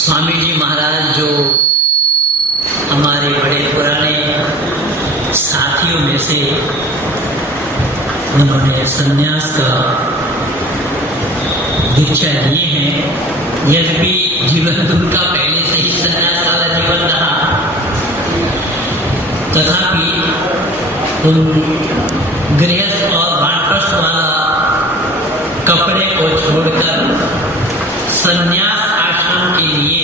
स्वामी जी महाराज जो हमारे बड़े पुराने साथियों में से, उन्होंने संन्यास का दीक्षा लिए हैं। यद्यपि जीवन उनका पहले से ही संन्यास वाला जीवन रहा, तथापि उन गृहस्थ और वानप्रस्थ वाला कपड़े को छोड़कर संन्यास आश्रम के लिए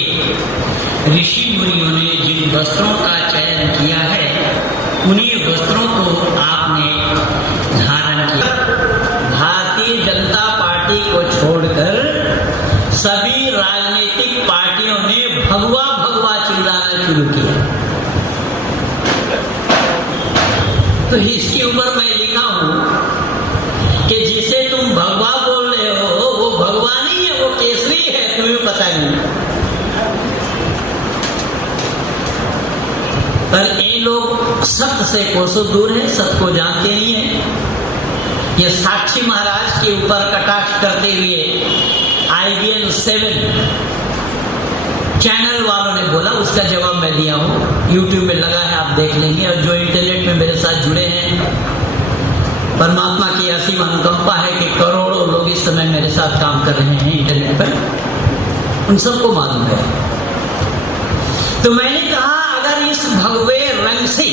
ऋषि मुनियों ने जिन वस्त्रों का चयन किया है, उन्हीं वस्त्रों को आपने धारण किया। भारतीय जनता पार्टी को छोड़कर सभी राजनीतिक पार्टियों ने भगवा भगवा चिल्लाना शुरू किया। तो इसके ऊपर मैं लिखा हूं कि जिसे तुम भगवा बोल रहे हो वो भगवा नहीं है, वो केसरी है, तुम्हें पता नहीं। पर ये लोग सत्य से कोसों दूर है, सत्य को जानते नहीं है। ये साक्षी महाराज के ऊपर कटाक्ष करते हुए IBN 7 चैनल वालों ने बोला, उसका जवाब मैं दिया हूं, YouTube में लगा है, आप देख लेंगे। और जो इंटरनेट में मेरे साथ जुड़े हैं, परमात्मा की असीम अनुकंपा है कि करोड़ों लोग इस समय मेरे साथ काम कर रहे हैं इंटरनेट पर, उन सबको मालूम है। तो मैंने कहा, अगर इस भगवे रंग से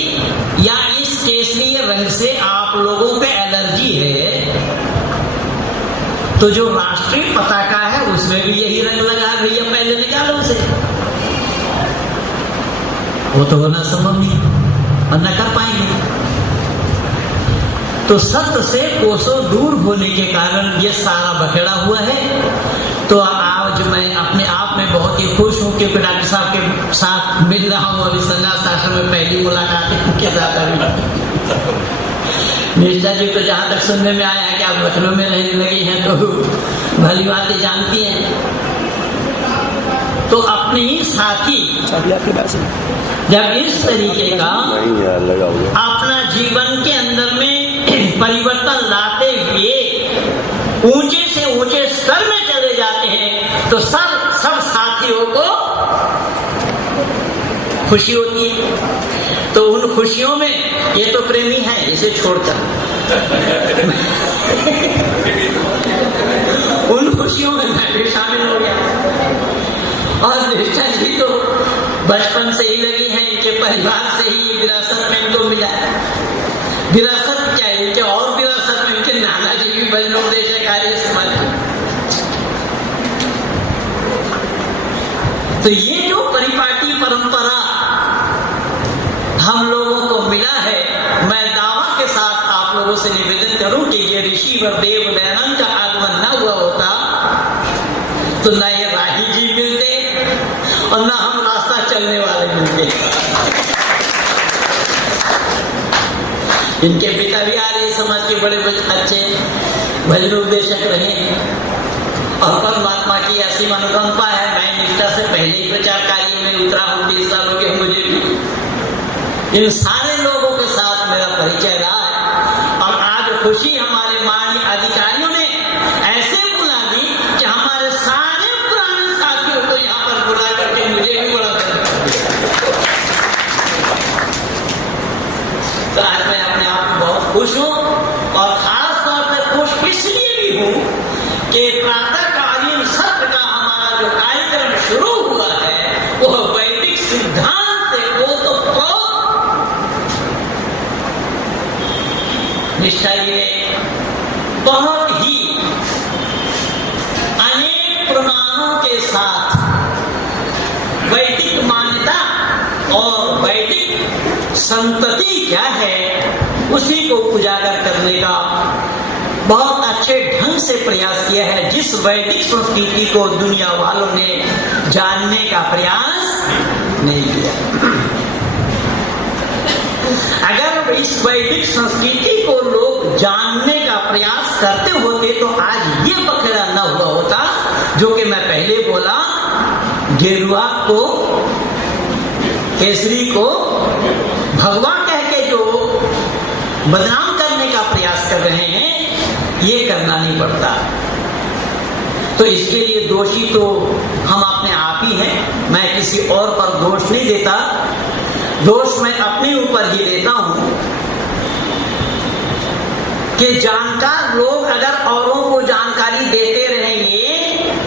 या इस केसरी रंग से आप लोगों को एलर्जी है, तो जो राष्ट्रीय पताका है उसमें भी यही रंग लगा है, भैया पहले निकालो उसे। वो तो होना संभव नहीं और न कर पाएंगे। तो सत्य से कोसों दूर होने के कारण ये सारा बखेड़ा हुआ है। तो आज मैं अपने आप में बहुत ही खुश हूं कि डॉक्टर साहब के साथ मिल रहा हूं। अभी संन्यास आश्रम में पहली मुलाकात है उनके साथ। अभी मिर्जा जी को जहां तक सुनने में आया है कि आप लखनऊ में रहने लगी हैं, तो भली बातें जानती हैं। तो अपने ही साथी जब इस तरीके का अपना जीवन के अंदर में परिवर्तन लाते हुए ऊंचे से ऊंचे स्तर में चले जाते हैं, तो सब साथियों को खुशी होती है। तो उन खुशियों में ये तो प्रेमी है, इसे छोड़कर उन खुशियों में मैं भी शामिल हो गया। और निष्ठा जी तो बचपन से ही लगी है, इनके परिवार से ही विरासत में इनको मिला है। विरासत क्या है इनके, और विरासत में इनके नाना जी भी भजनोपदेशक कार्य समाज। तो ये जो परिपाटी परंपरा हम लोगों को मिला है, मैं दावा के साथ आप लोगों से निवेदन करूं कि ये ऋषि वरदेव दयानंद का आगमन न हुआ होता तो न ये राही जी मिलते और न हम रास्ता चलने वाले मिलते। इनके पिता भी आर्य समाज के बड़े अच्छे भजन उपदेशक रहे और परमात्मा की असीम अनुकंपा है। मैं निष्ठा से पहले ही प्रचार कार्य में उतरा हूं, 30 साल हो गए मुझे भी। इन सारे लोगों के साथ मेरा परिचय रहा है और आज खुशी हमारे माननीय अधिकारियों ने ऐसे बुला दी कि हमारे सारे पुराने साथियों को यहाँ पर बुला करके मुझे भी बुला कर। तो आज मैं अपने आप में बहुत खुश हूँ और खास तौर पर खुश इसलिए भी हूँ कि प्रातःकालीन सत्र का हमारा जो कार्यक्रम शुरू हुआ है वो वैदिक सिद्धांत से वो तो निष्ठा ये बहुत ही अनेक प्रमाणों के साथ वैदिक मान्यता और वैदिक संतति क्या है उसी को उजागर करने का बहुत अच्छे ढंग से प्रयास किया है। जिस वैदिक संस्कृति को दुनिया वालों ने जानने का प्रयास नहीं किया। अगर इस वैदिक संस्कृति को लोग जानने का प्रयास करते होते तो आज ये बखेड़ा न हुआ होता, जो कि मैं पहले बोला, गेरुआ को केसरी को भगवा कह के जो बदनाम करने का प्रयास कर रहे हैं, ये करना नहीं पड़ता। तो इसके लिए दोषी तो हम अपने आप ही हैं। किसी और पर दोष नहीं देता, दोष मैं अपने ऊपर ही लेता हूं कि जानकार लोग अगर औरों को जानकारी देते रहेंगे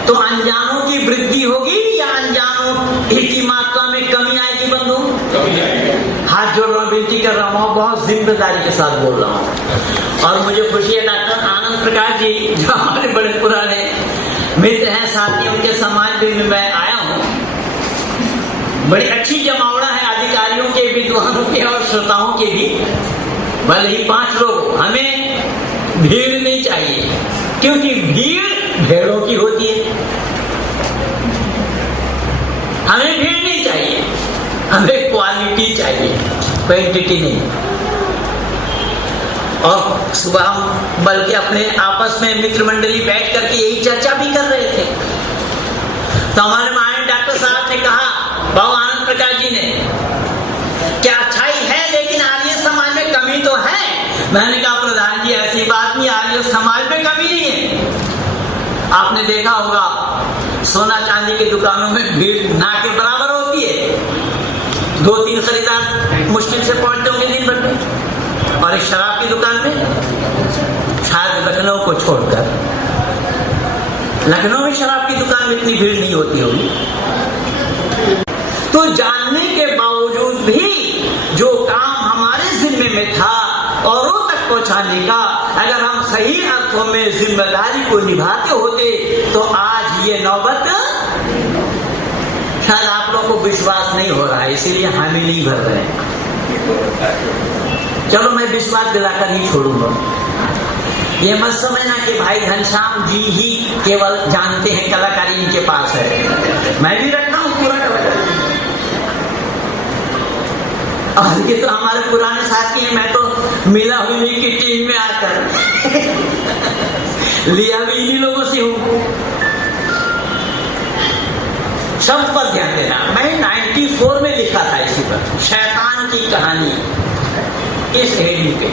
तो अनजानों की वृद्धि होगी या अनजानों की मात्रा में कमी आएगी? बंधु, हाथ जोड़ रहा हूं, विनती कर रहा हूं, बहुत जिम्मेदारी के साथ बोल रहा हूं। और मुझे खुशी है डॉक्टर आनंद प्रकाश जी जो हमारे बड़े पुराने मित्र हैं, साथी, उनके समाज में मैं आया हूं। बड़ी अच्छी जमावड़ा है अधिकारियों के, विद्वानों के और श्रोताओं के भी। भले ही 5 लोग, हमें भीड़ नहीं चाहिए, क्योंकि भीड़ भेड़ों की होती है। हमें भीड़ नहीं चाहिए, हमें क्वालिटी चाहिए, क्वांटिटी नहीं। और सुबह हम बल्कि अपने आपस में मित्र मंडली बैठ करके यही चर्चा भी कर रहे थे, तो हमारे माननीय डॉक्टर साहब ने कहा, बाबू आनंद प्रकाश जी ने, क्या अच्छाई है लेकिन आर्य समाज में कमी तो है। मैंने कहा प्रधान जी ऐसी बात नहीं, आर्य समाज में कमी नहीं है। आपने देखा होगा सोना चांदी की दुकानों में भीड़ ना के बराबर होती है, 2-3 खरीदार मुश्किल से पहुंचते होंगे दिन भर में। और एक शराब की दुकान में, शायद लखनऊ को छोड़कर, लखनऊ में शराब की दुकान में इतनी भीड़ नहीं होती होगी। तो जानने के बावजूद भी जो काम हमारे जिम्मे में था औरों तक पहुंचाने का, अगर हम सही अर्थों में जिम्मेदारी को निभाते होते तो आज ये नौबत, शायद आप लोगों को विश्वास नहीं हो रहा है इसीलिए हामी नहीं भर रहे हैं। चलो मैं विश्वास दिलाकर ही छोड़ूंगा। ये मत समझना कि भाई घनश्याम जी ही केवल जानते हैं, कलाकारी इनके पास है। मैं भी रखता हूँ पूरा कलाकारी। और ये तो हमारे पुराने साथी हैं, मैं तो मिला हुई की टीम में आकर लिया भी इन्हीं लोगों से हूं। शब्द पर ध्यान देना, मैं 94 में लिखा था इसी पर, शैतान की कहानी, इस हेडिंग पे।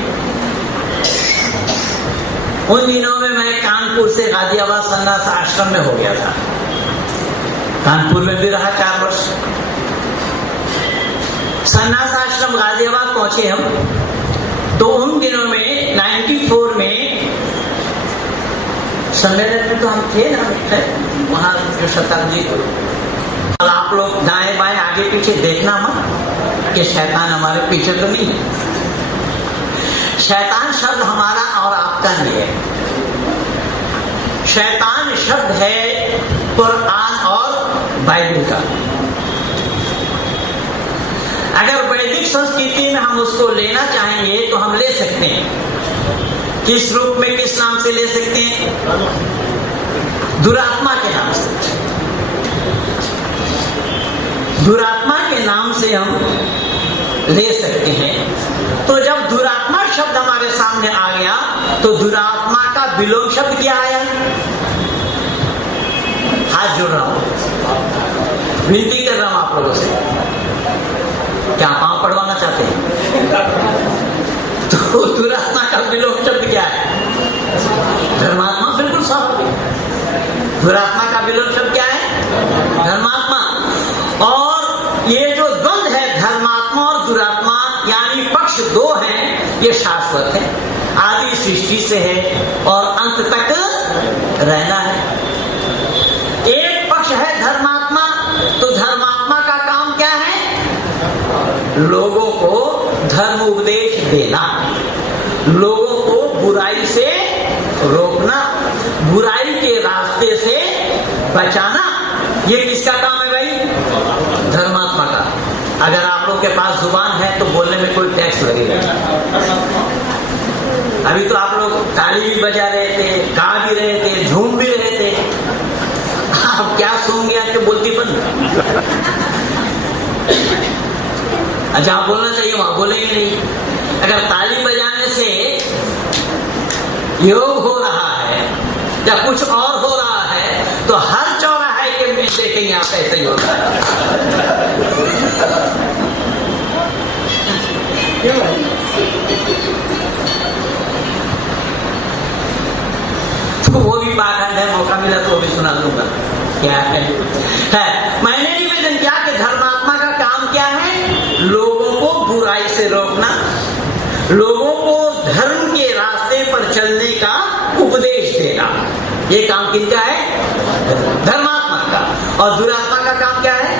उन दिनों में मैं कानपुर से गाजियाबाद सन्यास आश्रम में हो गया था। कानपुर में भी रहा 4 वर्ष। सन्यास आश्रम गाजियाबाद पहुंचे हम, तो उन दिनों में 94 में सम्मेलन में तो हम थे ना, वहां जो शताब्दी। और आप लोग दाएं बाएं आगे पीछे देखना मत कि शैतान हमारे पीछे तो नहीं है। शैतान शब्द हमारा और आपका नहीं है। शैतान शब्द है कुरान और बाइबल का। अगर वैदिक संस्कृति में हम उसको लेना चाहेंगे तो हम ले सकते हैं। किस रूप में, किस नाम से ले सकते हैं? दुरात्मा के नाम से। दुरात्मा के नाम से हम ले सकते हैं। तो जब दुरात्मा शब्द हमारे सामने आ गया तो दुरात्मा का विलोम शब्द क्या आया? हाथ जोड़ रहा हूं, विनती कर रहा हूं आप लोगों से, क्या पांव पढ़वाना चाहते हैं? तो दुरात्मा का विलोम शब्द क्या है? धर्मात्मा। बिल्कुल साफ। दुरात्मा का विलोम शब्द क्या है? धर्मात्मा। और ये जो द्वंद है धर्मात्मा और दुरात्मा, यानी पक्ष 2 हैं, ये शाश्वत है, आदि सृष्टि से है और अंत तक रहना है। एक पक्ष है धर्मात्मा, तो धर्मात्मा का काम क्या है? लोगों को धर्म उपदेश देना, लोगों को बुराई से रोकना, बुराई के रास्ते से बचाना। ये किसका काम है भाई? धर्मात्मा का। अगर आप लोग के पास जुबान है तो बोलने में कोई टैक्स लगेगा। अभी तो आप लोग ताली भी बजा रहे थे, गा भी रहे थे, झूम भी रहे थे। आप क्या सुन गया कि बोलती बंद? अच्छा, आप बोलना चाहिए, वहां बोलेंगे नहीं। अगर ताली बजाने से योग हो रहा है या कुछ और हो रहा है तो हर चौराहे के में देखेंगे आप ऐसे ही होता है। तो वो भी बात है, मौका मिला तो वो भी सुना दूंगा। क्या है? मैंने निवेदन किया कि और दुरात्मा का काम क्या है?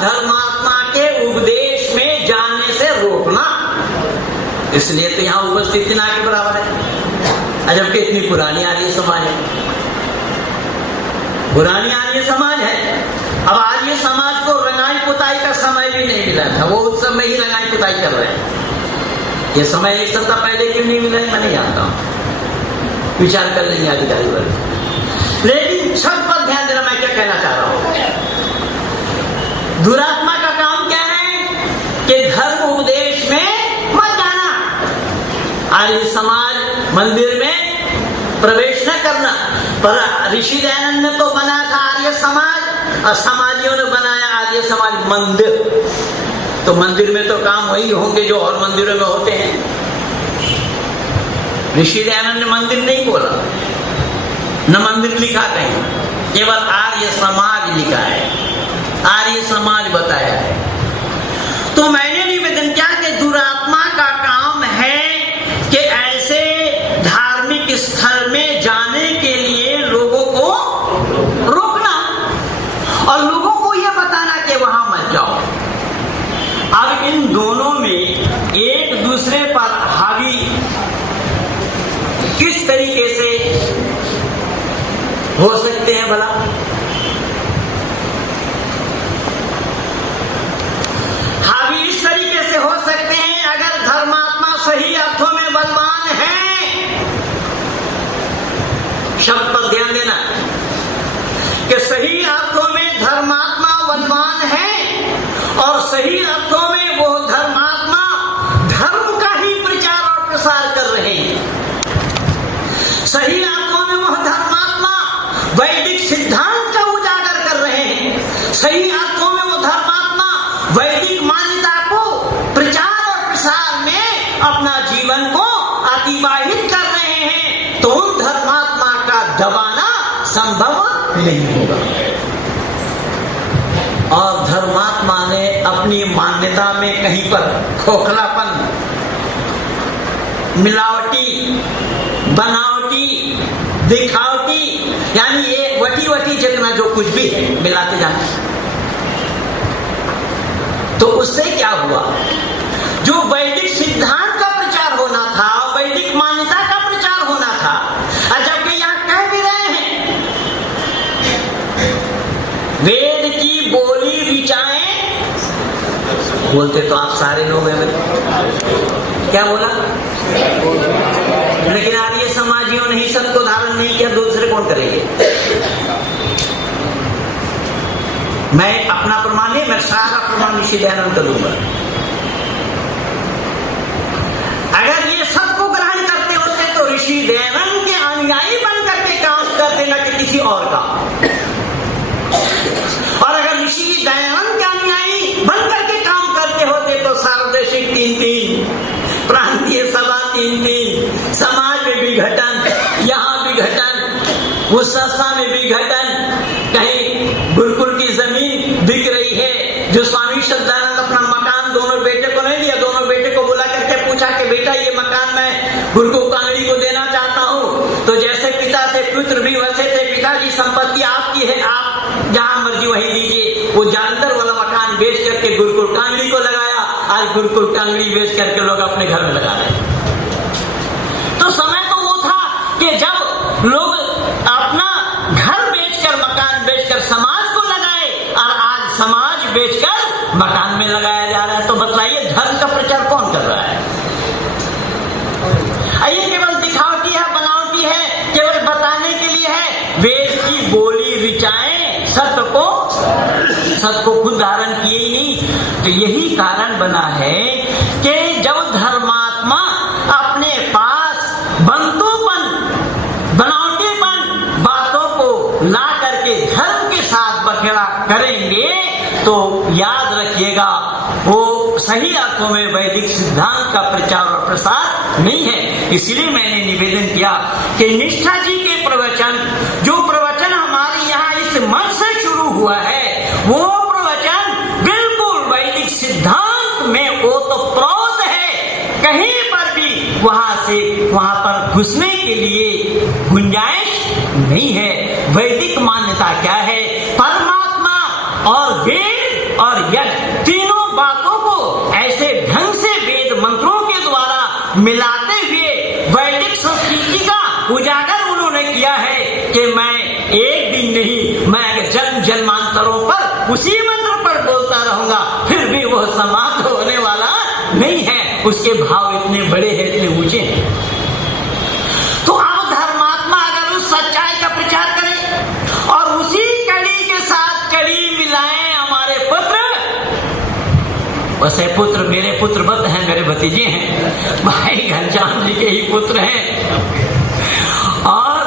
धर्मात्मा के उपदेश में जाने से रोकना। इसलिए तो यहाँ उपस्थिति ना के बराबर है। जबकि इतनी पुरानी आर्य समाज है, पुरानी आर्य समाज है। अब आर्य समाज को रंगाई पुताई का समय भी नहीं मिला था, वो उस समय ही रंगाई पुताई कर रहे हैं। ये समय एक सप्ताह पहले क्यों नहीं मिला है मैं नहीं जानता हूं, विचार कर लेंगे अधिकारी वर्ग। लेकिन सब पर ध्यान देना, मैं क्या कहना चाह रहा हूं। दुरात्मा का काम क्या है कि धर्म उपदेश में मत जाना, आर्य समाज मंदिर में प्रवेश न करना। पर ऋषि दयानंद ने तो बनाया था आर्य समाज, और समाजियों ने बनाया आर्य समाज मंदिर। तो मंदिर में तो काम वही होंगे जो और मंदिरों में होते हैं। ऋषि दयानंद ने मंदिर नहीं बोला, न मंदिर लिखा कहीं, केवल आर्य समाज लिखा है, आर्य समाज बताया है। तो मैंने निवेदन किया कि दुरात्मा का काम है कि ऐसे धार्मिक स्थल में जाने के लिए लोगों को रोकना और लोगों को यह बताना कि वहां मत जाओ। अब इन दोनों में एक दूसरे पर हावी किस तरीके से हो सकते हैं भला? हावी इस तरीके से हो सकते हैं अगर धर्मात्मा सही अर्थों में बलवान है। शब्द पर ध्यान देना कि सही अर्थों में धर्मात्मा बलवान है और सही अर्थों में वो धर्मात्मा धर्म का ही प्रचार और प्रसार कर रहे हैं। सही अर्थों में वह धर्मात्मा वैदिक सिद्धांत का उजागर कर रहे हैं। सही अर्थों में वो धर्मात्मा वैदिक मान्यता को प्रचार और प्रसार में अपना जीवन को अतिवाहित कर रहे हैं। तो उन धर्मात्मा का दबाना संभव नहीं होगा। और धर्मात्मा ने अपनी मान्यता में कहीं पर खोखलापन, मिलावटी, बनावटी, दिखावटी, यानी ये वटी जितना जो कुछ भी है मिलाते जाना, तो उससे क्या हुआ? जो वैदिक सिद्धांत का प्रचार होना था, वैदिक मान्यता का प्रचार होना था, जबकि यहां कह भी रहे हैं वेद की बोली ऋचाएं, बोलते तो आप सारे लोग हैं, क्या बोला? लेकिन आर्य समाजियों ने ही सबको धारण नहीं किया, दूसरे कौन करेंगे? मैं अपना प्रमाण नहीं, मैं सारा प्रमाण ऋषि दयानंद का दूंगा। अगर ये सबको ग्रहण करते होते तो ऋषि दयानंद के अनुयायी बन करके काम करते, न कि किसी और का। और अगर ऋषि दयानंद के अनुयायी बन करके काम करते होते तो सार्वदेशिक 3-3, प्रांतीय सभा 3-3, समाज में विघटन, यहाँ विघटन, उस संस्था में विघटन, कहीं गुरुकुल की जमीन बिक रही है जो स्वामी श्रद्धानंद अपना मकान दोनों बेटे को नहीं दिया, दोनों बेटे को बुला करके पूछा कि बेटा ये मकान मैं गुरुकुल कांगड़ी को देना चाहता हूँ। तो जैसे पिता थे पुत्र भी वैसे थे, पिताजी संपत्ति आपकी है, आप जहां मर्जी वहीं दीजिए। वो जानतर वाला मकान बेच करके गुरुकुल कांगड़ी को लगाया, आज गुरुकुल कांगड़ी बेच करके लोग अपने घर में लगा रहे। तो समय तो वो था कि जब लोग अपना घर बेचकर, मकान बेचकर समाज को लगाए, और आज समाज बेचकर मकान में लगाया जा रहा है। तो बताइए धर्म का प्रचार कौन कर रहा है? ये केवल दिखावटी है, बनावटी है, केवल बताने के लिए है। वेद की बोली ऋचाएं सत्य को खुद धारण किए ही नहीं। तो यही कारण बना है कि जब धर्मात्मा अपने पास बंतुपन, बनावटीपन बातों को ला करके धर्म के साथ बखेड़ा करेंगे तो याद रखिएगा वो सही अर्थों में वैदिक सिद्धांत का प्रचार और प्रसार नहीं है। इसलिए मैंने निवेदन किया कि निष्ठा जी के प्रवचन, जो प्रवचन हमारे यहाँ इस मंच से शुरू हुआ है, वो प्रवचन बिल्कुल वैदिक सिद्धांत में वो तो प्रोत है। कहीं पर भी वहां पर घुसने के लिए गुंजाइश नहीं है। वैदिक मान्यता क्या है? परमात्मा और वेद और यज्ञ तीनों बातों को ऐसे ढंग से वेद मंत्रों के द्वारा मिलाते हुए वैदिक संस्कृति का उजागर उन्होंने किया है कि मैं एक दिन नहीं, मैं जन्म जन्मांतरों पर उसी मंत्र पर बोलता रहूंगा, फिर भी वह समाप्त होने वाला नहीं है। उसके भाव इतने बड़े हैं, इतने ऊंचे हैं। तो अब धर्मात्मा अगर उस सच्चाई का प्रचार करे और उसी कड़ी के साथ कड़ी मिलाएं हमारे पुत्र, वैसे पुत्र मेरे पुत्र बद हैं, मेरे भतीजे हैं, भाई घनश्याम जी के ही पुत्र हैं, और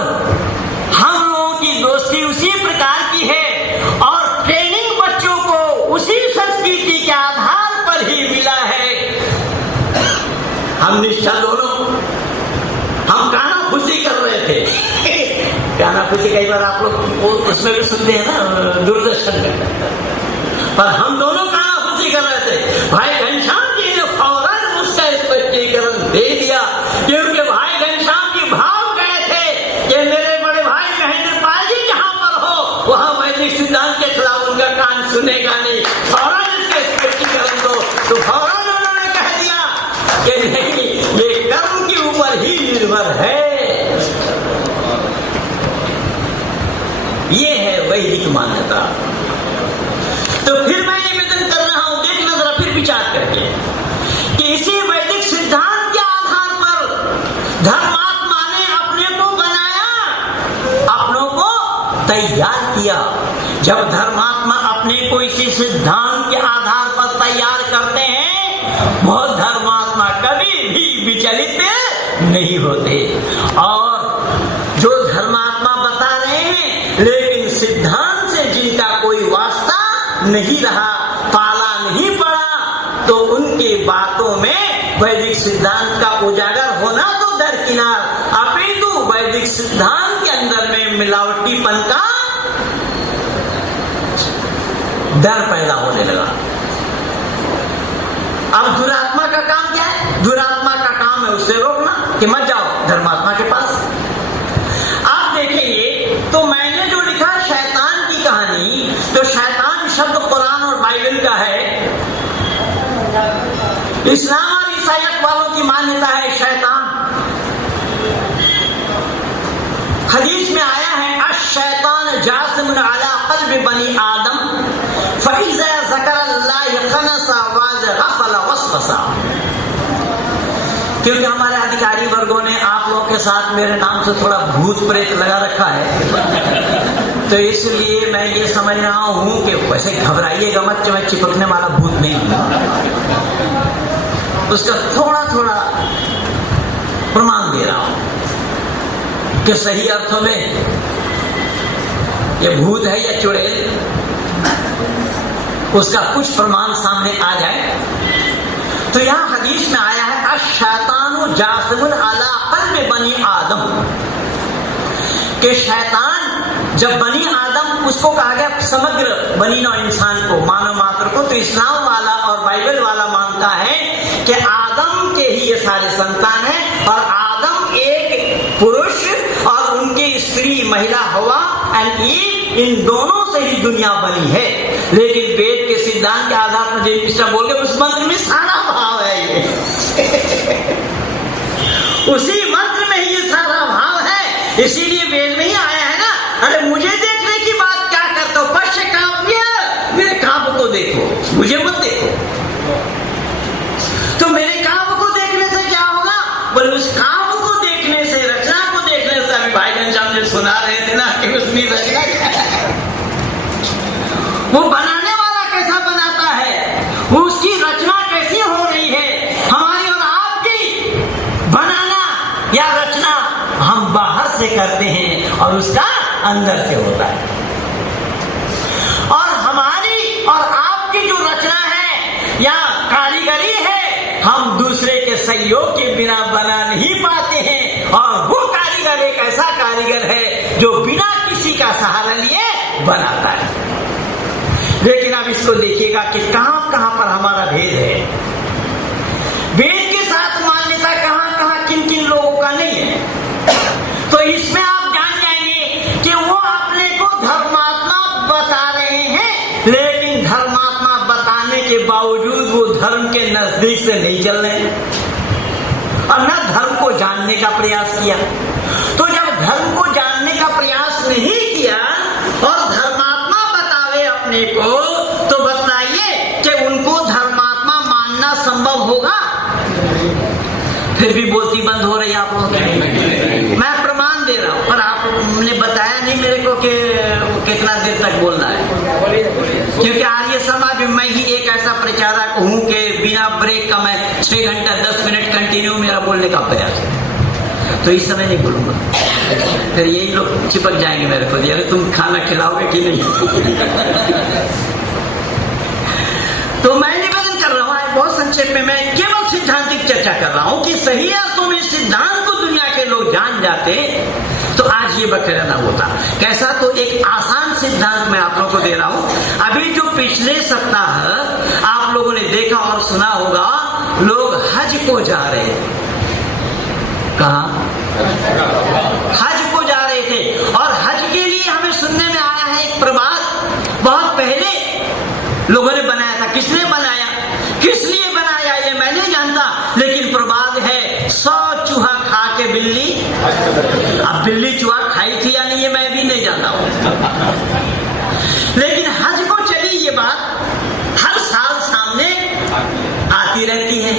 हम लोगों की दोस्ती उसी प्रकार की है और ट्रेनिंग बच्चों को उसी संस्कृति के आधार पर ही मिला है। हम निष्ठा दोनों, हम काना खुशी कर रहे थे। काना खुशी कई बार आप लोग उसमें भी सुनते हैं ना, दूरदर्शन में, पर हम दोनों काना खुशी कर रहे थे। भाई घनश्याम जी ने फौरन उसका स्पष्टीकरण दे दिया, क्योंकि भाई घनश्याम जी भाव गए थे कि मेरे बड़े भाई महेंद्रपाल जी जहां पर हो वहां वैदिक सिद्धांत के खिलाफ उनका कान सुनेगा नहीं। फौरन इसका स्पष्टीकरण दो, तो फौरन उन्होंने कह दिया कि नहीं, ये कर्म के ऊपर ही निर्भर है। ये है वैदिक मान्यता। तो फिर मैं निवेदन कर रहा हूं, देखना जरा फिर विचार करके, कि इसी वैदिक सिद्धांत के आधार पर धर्मात्मा ने अपने को बनाया, अपनों को तैयार किया। जब धर्मात्मा अपने को इसी सिद्धांत के आधार पर तैयार करते हैं, वह धर्मात्मा कभी भी विचलित नहीं होते। और जो धर्मात्मा बता रहे हैं, लेकिन सिद्धांत से जिनका कोई वास्ता नहीं रहा, पाला नहीं पड़ा, तो उनके बातों में वैदिक सिद्धांत का उजागर होना तो दरकिनार, अपितु वैदिक सिद्धांत के अंदर में मिलावटीपन का डर पैदा होने लगा। अब दुरात्मा का काम क्या है? दुरात्मा का काम है उससे रोकना कि मत जाओ धर्मात्मा के पास। आप देखेंगे तो मैंने जो लिखा शैतान की कहानी, तो शैतान शब्द कुरान और बाइबल का है। इस्लाम और ईसाईयत वालों की मान्यता है शैतान। हदीस में आया है, अश-शैतान जासिमुन अला क़ल्बि बनी आदम फ़इज़ा ज़करल्लाह ख़नसा वग़फ़ल वस्वसा। क्योंकि हमारे अधिकारी वर्गों ने आप लोगों के साथ मेरे नाम से थोड़ा भूत प्रेत लगा रखा है, तो इसलिए मैं ये समझ रहा हूं कि वैसे घबराइएगा मत, मैं चिपकने वाला भूत नहीं हूं। उसका थोड़ा थोड़ा प्रमाण दे रहा हूं कि सही अर्थों में ये भूत है या चुड़ैल, उसका कुछ प्रमाण सामने आ जाए। तो यहां हदीस में आया है, अश-शैतानु जासिमुन अला क़ल्बि बनी आदम, कि शैतान जब बनी आदम, उसको कहा गया समग्र बनी नौ इंसान को, मानव मात्र को। तो इस्लाम वाला और बाइबल वाला मानता है कि आदम के ही ये सारे संतान हैं, और आदम एक पुरुष और उनकी स्त्री महिला हवा एंड ईव, इन दोनों से ही दुनिया बनी है। लेकिन वेद के सिद्धांत के आधार पर जय कृष्ण बोल के उस मंत्र में सारा भाव है, ये उसी मंत्र में ही ये सारा भाव है। इसीलिए वेद में ही आया है ना, अरे मुझे देखने की बात क्या करते हो, पश्य काव्य, मेरे काव्य को देखो, मुझे मत देखो। तो मेरे काव्य को देखने से क्या होगा? बोले उस काव्य को देखने से, रचना को देखने से, अभी भाई घनश्याम जी सुना रहे थे ना कि उसकी रचना वो बनाने वाला कैसा बनाता है, वो उसकी रचना कैसी हो रही है। हमारी और आपकी बनाना या रचना हम बाहर से करते हैं और उसका अंदर से होता है। और हमारी और आपकी जो रचना है या कारीगरी है, हम दूसरे के सहयोग के बिना बना नहीं पाते हैं। और वो कारीगर एक ऐसा कारीगर है जो बिना किसी का सहारा लिए बनाता है। लेकिन अब इसको देखिएगा कि कहां कहां पर हमारा भेद है। वेद के साथ मान्यता कहां कहां किन किन लोगों का नहीं है। तो इसमें आप जान जाएंगे नजदीक से नहीं चल रहे और न धर्म को जानने का प्रयास किया। तो जब धर्म को जानने का प्रयास नहीं किया और धर्मात्मा बतावे अपने को, तो बताइए कि उनको धर्मात्मा मानना संभव होगा? फिर भी बोलती बंद हो रही आप लोग। मैं प्रमाण दे रहा हूं, पर आपने बताया नहीं मेरे को कि कितना देर तक बोलना है। क्योंकि आर्य समाज में मैं ही एक ऐसा प्रचारक हूं कि बिना ब्रेक का मैं 6 घंटा 10 मिनट कंटिन्यू मेरा बोलने का प्रयास है। तो इस समय नहीं बोलूंगा, फिर यही लोग चिपक जाएंगे मेरे को, अरे तुम खाना खिलाओगे कि नहीं। तो मैं निवेदन कर रहा हूं, बहुत संक्षेप में मैं केवल सिद्धांतिक चर्चा कर रहा हूं कि सही अर्थों में सिद्धांत को दुनिया के लोग जान जाते तो आज ये बखेड़ा ना होता। कैसा? तो एक आसान सिद्धांत मैं आप लोगों को दे रहा हूं। अभी जो पिछले सप्ताह आप लोगों ने देखा और सुना होगा, लोग हज को जा रहे थे। कहां? हज को जा रहे थे। और हज के लिए हमें सुनने में आया है एक प्रवाद, बहुत पहले लोगों ने बनाया था। किसने बनाया, किस लिए बनाया ये मैं नहीं जानता, लेकिन प्रवाद है 100 चूहा खा के बिल्ली। अब बिल्ली चूहा खाई थी या नहीं ये मैं भी नहीं जानता हूं, लेकिन हज को चली ये बात हर साल सामने आती रहती है।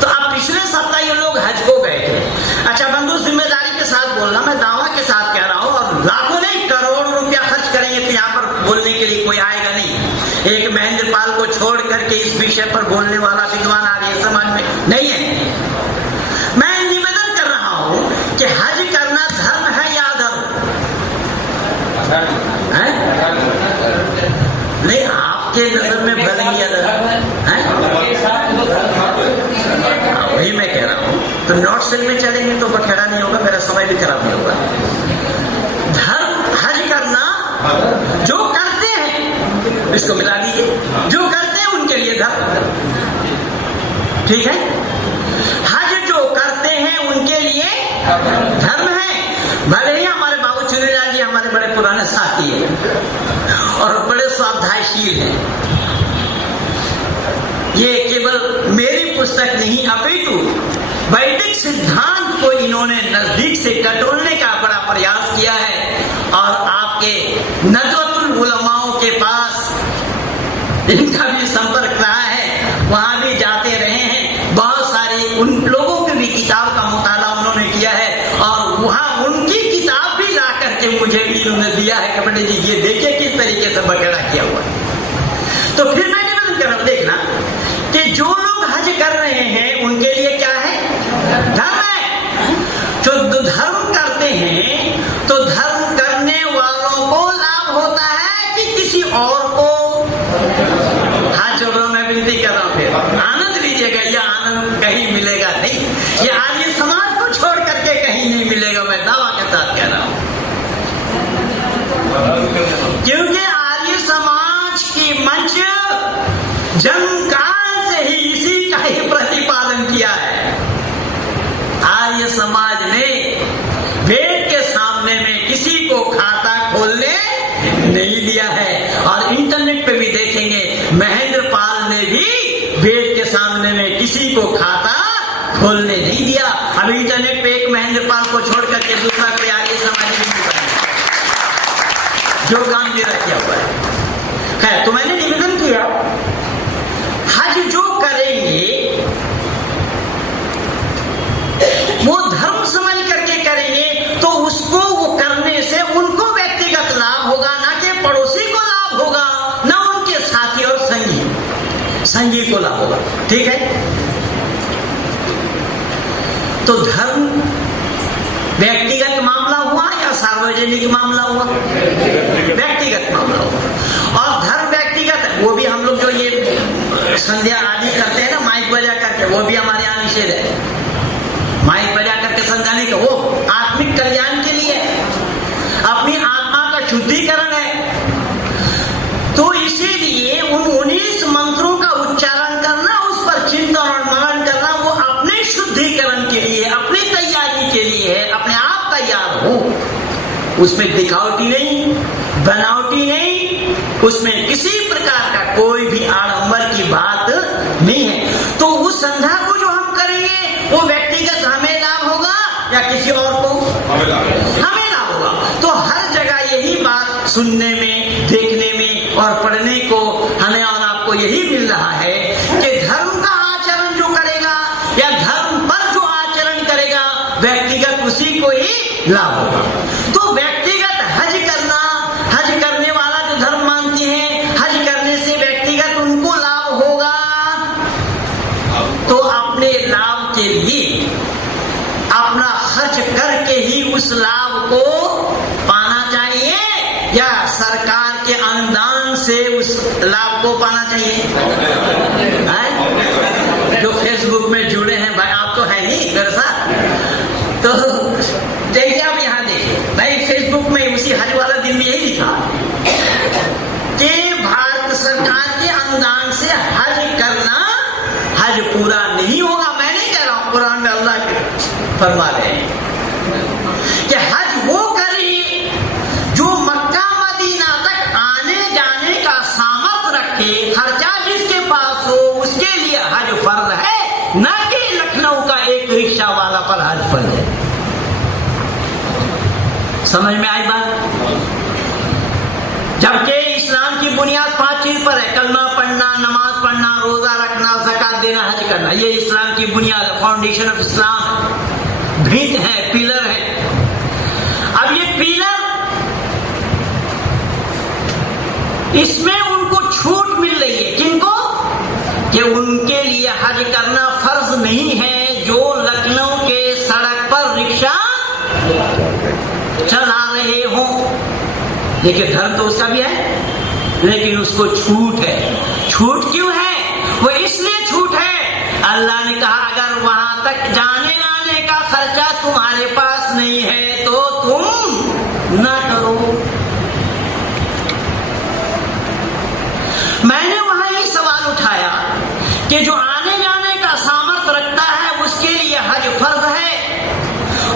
तो अब पिछले सप्ताह ये लोग हज को गए थे। अच्छा बंधु, जिम्मेदारी के साथ बोलना, मैं दावा के साथ कह रहा हूं, और लाखों नहीं करोड़ों रुपया खर्च करेंगे तो यहाँ पर बोलने के लिए कोई आएगा नहीं। एक महेंद्र पाल को छोड़ करके इस विषय पर बोलने वाला विद्वान आर्य समाज में नहीं है। मैं निवेदन कर रहा हूं कि हज करना धर्म है या अधर्म है? नहीं, आपके नजर में भले ही अधर्म है, वही मैं कह रहा हूं। तो नॉर्थ सेल में चलेंगे तो बखेड़ा नहीं होगा, मेरा समय भी खराब नहीं होगा। धर्म हज करना जो करते हैं, इसको मिला दीजिए, जो करते हैं उनके लिए धर्म, ठीक है। हज जो करते हैं उनके लिए धर्म है। भले ही हमारे बाबू चुनीलाल जी हमारे बड़े पुराने साथी हैं और बड़े स्वाध्यायशील हैं। ये केवल मेरी पुस्तक नहीं अपितु वैदिक सिद्धांत को इन्होंने नजदीक से टटोलने का बड़ा प्रयास किया है। और आपके नज़्वतुल उलमाओं के पास इनका भी संपर्क रहा है, वहां भी जाते रहे हैं। बहुत सारी उन लोगों की भी किताब का मुताला उन्होंने किया है और वहां उनकी किताब भी ला करके मुझे भी इन्होंने दिया है कि पंडित जी ये देखिए किस तरीके से बखेड़ा किया हुआ है। तो फिर मैं निवेदन कर रहा हूं, देखना कि जो लोग हज कर रहे हैं उनके लिए क्या है? धर्म है। जो धर्म करते हैं तो धर्म करने वालों को लाभ होता है कि किसी और को? हाथ जोड़ रहा, मैं विनती कर रहा हूं, फिर आनंद लीजिएगा। यह आनंद कहीं मिलेगा नहीं, ये आर्य समाज को छोड़ करके कहीं नहीं मिलेगा, मैं दावा के साथ कह रहा हूं। क्योंकि आर्य समाज की मंच जन्मकाल से ही इसी का ही प्रतिपादन किया है। आर्य समाज ने वेद के सामने में किसी को खाता खोलने नहीं दिया है। और इंटरनेट पे भी देखेंगे, महेंद्र पाल ने भी वेद के सामने में किसी को खाता खोलने नहीं दिया। अब इंटरनेट पे एक महेंद्र पाल को छोड़ करके दूसरा कोई आर्य समाज नहीं जो काम मेरा किया हुआ है। तो मैंने निवेदन किया, हज जो करेंगे वो धर्म समझ करके करेंगे तो उसको वो करने से उनको व्यक्तिगत लाभ होगा, ना कि पड़ोसी को लाभ होगा, ना उनके साथी और संगी को लाभ होगा, ठीक है। तो धर्म व्यक्तिगत मामला हुआ या सार्वजनिक मामला हुआ? व्यक्तिगत मामला हुआ। और धर्म व्यक्तिगत, वो भी हम लोग जो ये संध्या आदि करते हैं ना माइक बजा करके, वो भी हमारे यहाँ निषेध है। माइक बजा करके समझाने का, वो आत्मिक कल्याण के लिए, अपनी आत्मा का शुद्धिकरण है। तो इसीलिए उन 19 मंत्रों का उच्चारण करना, उस पर चिंतन और मनन करना, वो अपने शुद्धिकरण के लिए, अपनी तैयारी के लिए है। अपने आप तैयार हो, उसमें दिखावटी नहीं, बनावटी नहीं, उसमें किसी प्रकार का कोई भी आडंबर की बात नहीं है। तो उस संध्या को जो हम करेंगे वो व्यक्तिगत हमें लाभ होगा या किसी और को हमें लाभ होगा। तो हर जगह यही बात सुनने में, देखने में और पढ़ने को हमें और आपको यही मिल रहा है कि धर्म का आचरण जो करेगा या धर्म पर जो आचरण करेगा व्यक्तिगत उसी को ही लाभ होगा। तो व्यक्तिगत हज करना, हज करने वाला जो धर्म मानते हैं हज करने से व्यक्तिगत उनको लाभ होगा, तो अपने लाभ के लिए अपना खर्च करके ही उस लाभ को पाना चाहिए या सरकार के अनुदान से उस लाभ को पाना चाहिए? जो फेसबुक में जुड़े हैं भाई, आप तो है नहीं मेरे साथ, तो देखिए आप यहाँ देखिए भाई, फेसबुक में उसी हज वाला दिन में यही लिखा कि भारत सरकार के अनुदान से हज करना, हज पूरा नहीं होगा। मैं नहीं कह रहा हूं, कुरान में अल्लाह के फरमा रहे हैं कि हज वो करिए जो मक्का मदीना तक आने जाने का सामर्थ्य रखे, खर्चा जिसके पास हो उसके लिए हज फर्ज है, न कि लखनऊ का एक रिक्शा वाला पर हज फर्ज है। समझ में आई बात? जबकि इस्लाम की बुनियाद 5 चीज पर है, कलमा पढ़ना, नमाज पढ़ना, रोजा रखना, ज़कात देना, हज करना। ये इस्लाम की बुनियाद है, फाउंडेशन ऑफ इस्लाम, भीत है, पिलर है। अब ये पिलर, इसमें उनको छूट मिल रही है, किनको? कि उनके लिए हज करना फर्ज नहीं है जो लखनऊ के सड़क पर रिक्शा चला रहे हो। देखिए धर्म तो उसका भी है, लेकिन उसको छूट है। छूट क्यों है? वो इसलिए छूट है, अल्लाह ने कहा अगर वहां तक जाने आने का खर्चा तुम्हारे पास नहीं है तो तुम ना करो। मैंने वहां ये सवाल उठाया कि जो आने जाने का सामर्थ्य रखता है उसके लिए हज फर्ज है,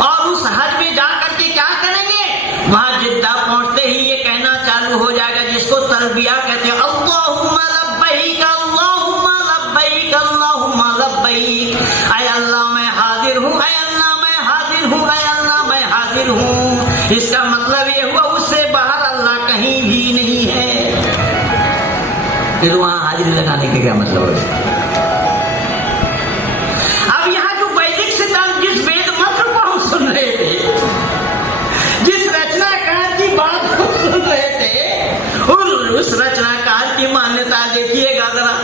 और उस हज में जाकर के क्या करेंगे? वहां जिद्दा पहुंचते ही ये कहना चालू हो जाएगा जिसको तलबिया कहते हैं, अल्लाहुम्मा लब्बैक अल्लाहुम्मा लब्बैक अल्लाहुम्मा लब्बैक, ऐ अल्लाह मैं हाजिर हूँ, ऐ अल्लाह मैं हाजिर हूँ, ऐ अल्लाह मैं हाजिर हूँ। इसका मतलब ये हुआ उससे बाहर अल्लाह कहीं भी नहीं है। फिर वहां हाजिरी लगाने के क्या मतलब है? अब यहाँ जो वैदिक सिद्धांत, जिस वेद मंत्र को हम सुन रहे थे, जिस रचनाकार की बात को सुन रहे थे, उस रचनाकार की मान्यता देखिएगा जरा।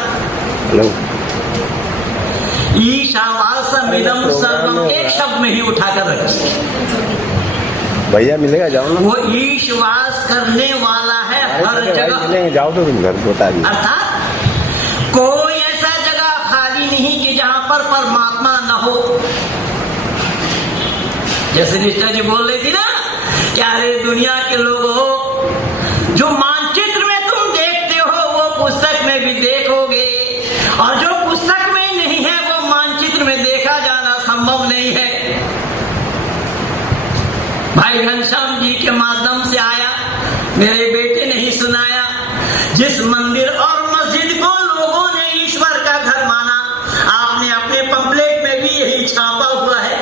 ईशावासमिदं सर्वम एक शब्द में ही उठाकर रखिए भैया, मिलेगा जाओ ना। वो ईशवास करने वाला है हर जगह। जाओ तो तुम घर बता दी। अर्थात कोई ऐसा जगह खाली नहीं कि जहां पर परमात्मा न हो। जैसे निष्ठा जी बोल रही थी ना कि अरे दुनिया के लोगों, जो मानचित्र में तुम देखते हो वो पुस्तक में भी देखोगे, और जो पुस्तक में नहीं है वो मानचित्र में देखा जाना संभव नहीं है। भाई घनश्याम जी के माध्यम से आया, मेरे बेटे ने ही सुनाया, जिस मंदिर और मस्जिद को लोगों ने ईश्वर का घर माना, आपने अपने पंपलेट में भी यही छापा हुआ है।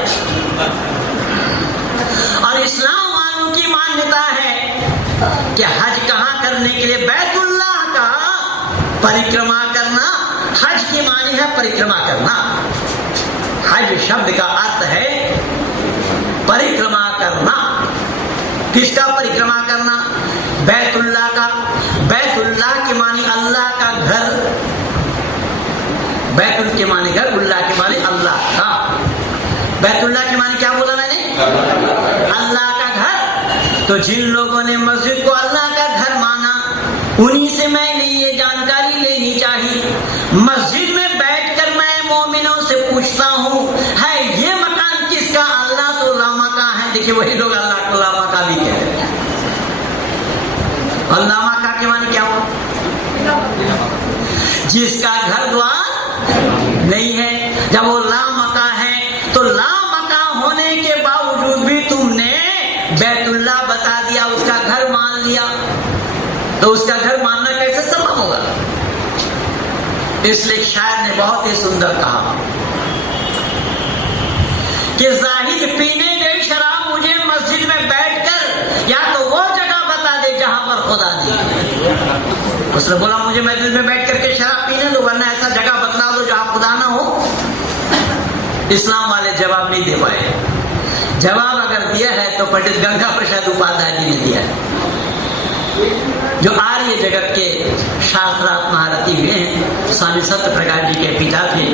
और इस्लाम वालों की मान्यता है कि हज कहाँ करने के लिए? बैतुल्लाह का परिक्रमा करना। हज की मानी है परिक्रमा करना। हज शब्द का अर्थ है परिक्रमा करना। किसका परिक्रमा करना? बैतुल्लाह का। बैतुल्लाह के मानी अल्लाह का घर। बैतुल के मानी घर, उल्लाह के मानी अल्लाह का। बैतुल्लाह के मानी क्या बोला मैंने? अल्लाह का घर। तो जिन लोगों ने मस्जिद को अल्लाह का घर माना, उन्हीं से मैंने ये जानकारी लेनी चाहिए। मस्जिद में बैठकर मैं मोमिनों से पूछता हूँ, है ये मकान किसका? अल्लाह तो लामका है। देखिए वही लोग अल्लाह को लामका भी कहते हैं। और लामका के माने क्या हुआ? जिसका घर द्वार नहीं है। जब वो लामका है तो लामका होने के बावजूद भी तुमने बैतुल्लाह बता दिया, उसका घर मान लिया, तो उसका घर मानना इसलिए शायर ने बहुत ही सुंदर कहा कि जाहिद पीने गई शराब मुझे मस्जिद में बैठकर या तो वो जगह बता दे जहां पर खुदा नहीं है। उसने बोला मुझे मस्जिद में बैठ करके शराब पीने दो, वरना ऐसा जगह बता दो जहां खुदा ना हो। इस्लाम वाले जवाब नहीं दे पाए। जवाब अगर दिया है तो पंडित गंगा प्रसाद उपाध्याय जी ने दिया है, जो आर्य जगत के शास्त्रार्थ महारथी हुए हैं, स्वामी सत्य प्रकाश जी के पिता थे।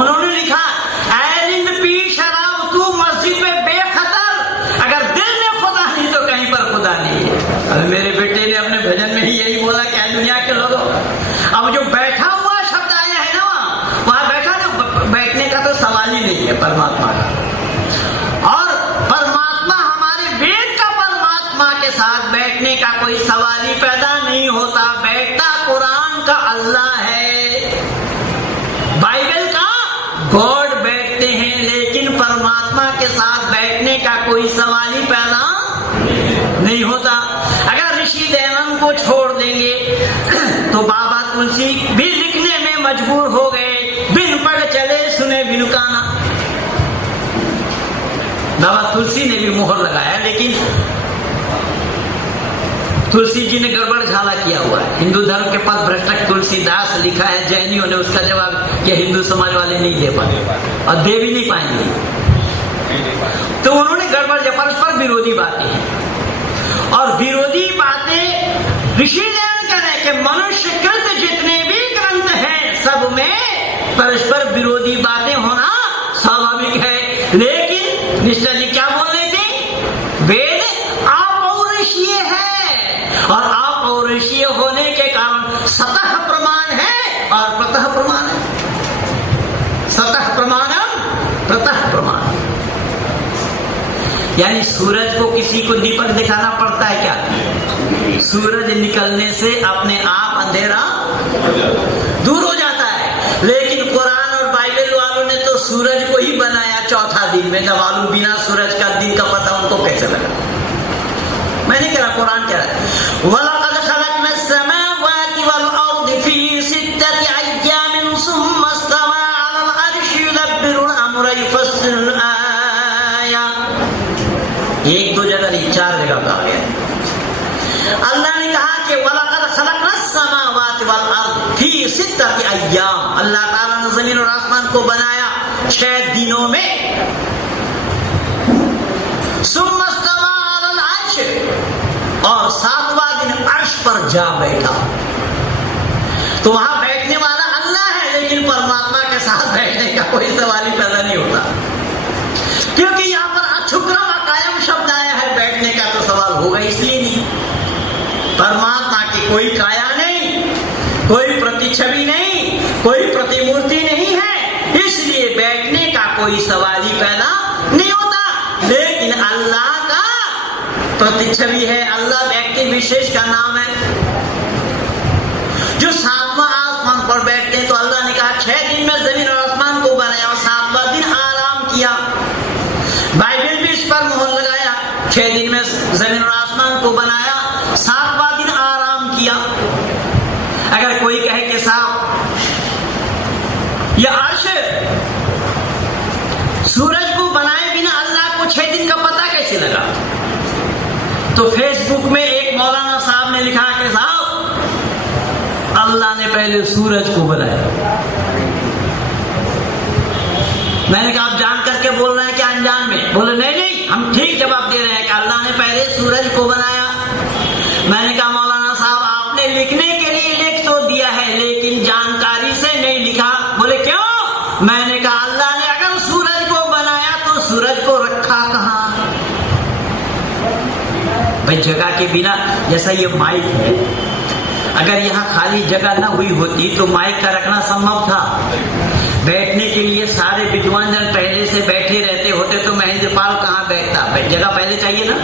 उन्होंने लिखा पी शराब तू मस्जिद में बेखतर, अगर दिल में खुदा नहीं तो कहीं पर खुदा नहीं है। अब मेरे बेटे ने अपने भजन में ही यही बोला क्या दुनिया के लोगों, अब जो बैठा हुआ शब्द आया है ना वहां बैठा तो बैठने का तो सवाल ही नहीं है परमात्मा का। और परमात्मा हमारे वेद का परमात्मा के साथ बैठने का कोई सवाल ही पैदा नहीं होता। बैठता कुरान का अल्लाह है, बाइबल का गॉड बैठते हैं, लेकिन परमात्मा के साथ बैठने का कोई सवाल ही पैदा नहीं होता। अगर ऋषि दयानंद को छोड़ देंगे तो बाबा तुलसी भी लिखने में मजबूर हो गए, बिन पढ़ चले सुने बिनु काना। बाबा तुलसी ने भी मोहर लगाया, लेकिन तुलसी जी ने गड़बड़ झाला किया हुआ है। हिंदू धर्म के पद भ्रष्टक तुलसीदास लिखा है, जैनियों ने उसका जवाब कि हिंदू समाज वाले नहीं दे पाए और दे भी नहीं पाएंगे। तो उन्होंने गड़बड़ परस्पर विरोधी बातें हैं, और विरोधी बातें ऋषि दयानंद कह रहे हैं कि मनुष्य कृत जितने भी ग्रंथ हैं सब में परस्पर विरोधी बातें होना स्वाभाविक है। लेकिन निष्ठा जी क्या बोल रहे थे, वेद अपौरुषीय है और अपौरुषीय होने के कारण सतः प्रमाण है और प्रतः प्रमाण है। सतः प्रमाणम प्रतः प्रमाण, यानी सूरज को किसी को दीपक दिखाना पड़ता है क्या? सूरज निकलने से अपने आप अंधेरा दूर हो जाता है। लेकिन कुरान और बाइबल वालों ने तो सूरज को ही बनाया चौथा दिन में। जब मालूम बिना सूरज का दिन का पता उनको कैसे लगा? मैंने कहा कुरान कह रहा है वलक़द ख़लक़ना समावाति वल अर्द फी सित्तति अय्यामिन सुम्मा इस्तवा अलल अर्शि युदब्बिरुल अम्र युफ़स्सिलुल आया। एक दो जगह नहीं, चार जगह कहा गया। अल्लाह ने कहा कि वलक़द ख़लक़ना समावाति वल अर्द फी सित्तति अय्याम, अल्लाह ताला ने जमीन और आसमान को बनाया 6 दिनों में। सुम्मा इस्तवा अलल अर्श, और 7वां दिन अर्श पर जा बैठा। तो वहां बैठने वाला अल्लाह है, लेकिन परमात्मा के साथ बैठने का कोई सवाल ही पैदा नहीं होता, क्योंकि यहाँ पर अछुक्रम अकायम शब्द आया है। बैठने का तो सवाल होगा इसलिए नहीं। परमात्मा की कोई काया नहीं, कोई प्रतिछवि नहीं, कोई प्रतिमूर्ति नहीं है, इसलिए बैठने का कोई सवाल ही पैदा नहीं होता। लेकिन अल्लाह का प्रतिछवि है, अल्लाह व्यक्ति विशेष का नाम है। जो 7वां आसमान पर बैठते हैं, तो अल्लाह ने कहा 6 दिन में जमीन और आसमान को बनाया और 7वां दिन आराम किया। बाइबल भी इस पर मोहर लगाया, 6 दिन में जमीन और आसमान को बनाया, 7वां दिन आराम किया। अगर कोई कहे कि साहब यह अर्श सूरज को बनाए बिना अल्लाह को 6 दिन का पता कैसे लगा? तो फेसबुक में एक मौलाना साहब ने लिखा कि साहब अल्लाह ने पहले सूरज को बनाया। मैंने कहा आप जान करके बोल रहे हैं क्या अनजान में? बोले नहीं नहीं, हम ठीक जवाब दे रहे हैं कि अल्लाह ने पहले सूरज को बनाया। मैंने कहा मौलाना साहब आपने लिखने के लिए लिख तो दिया है, लेकिन जानकारी से नहीं लिखा। बोले क्यों? मैंने कहा अल्लाह ने अगर सूरज को बनाया तो सूरज को रखा कहां? भाई जगह के बिना, जैसा ये माइक है, अगर यहाँ खाली जगह ना हुई होती तो माइक का रखना संभव था। बैठने के लिए सारे विद्वान जन पहले से बैठे रहते होते तो महेंद्रपाल कहाँ बैठता? जगह पहले चाहिए ना,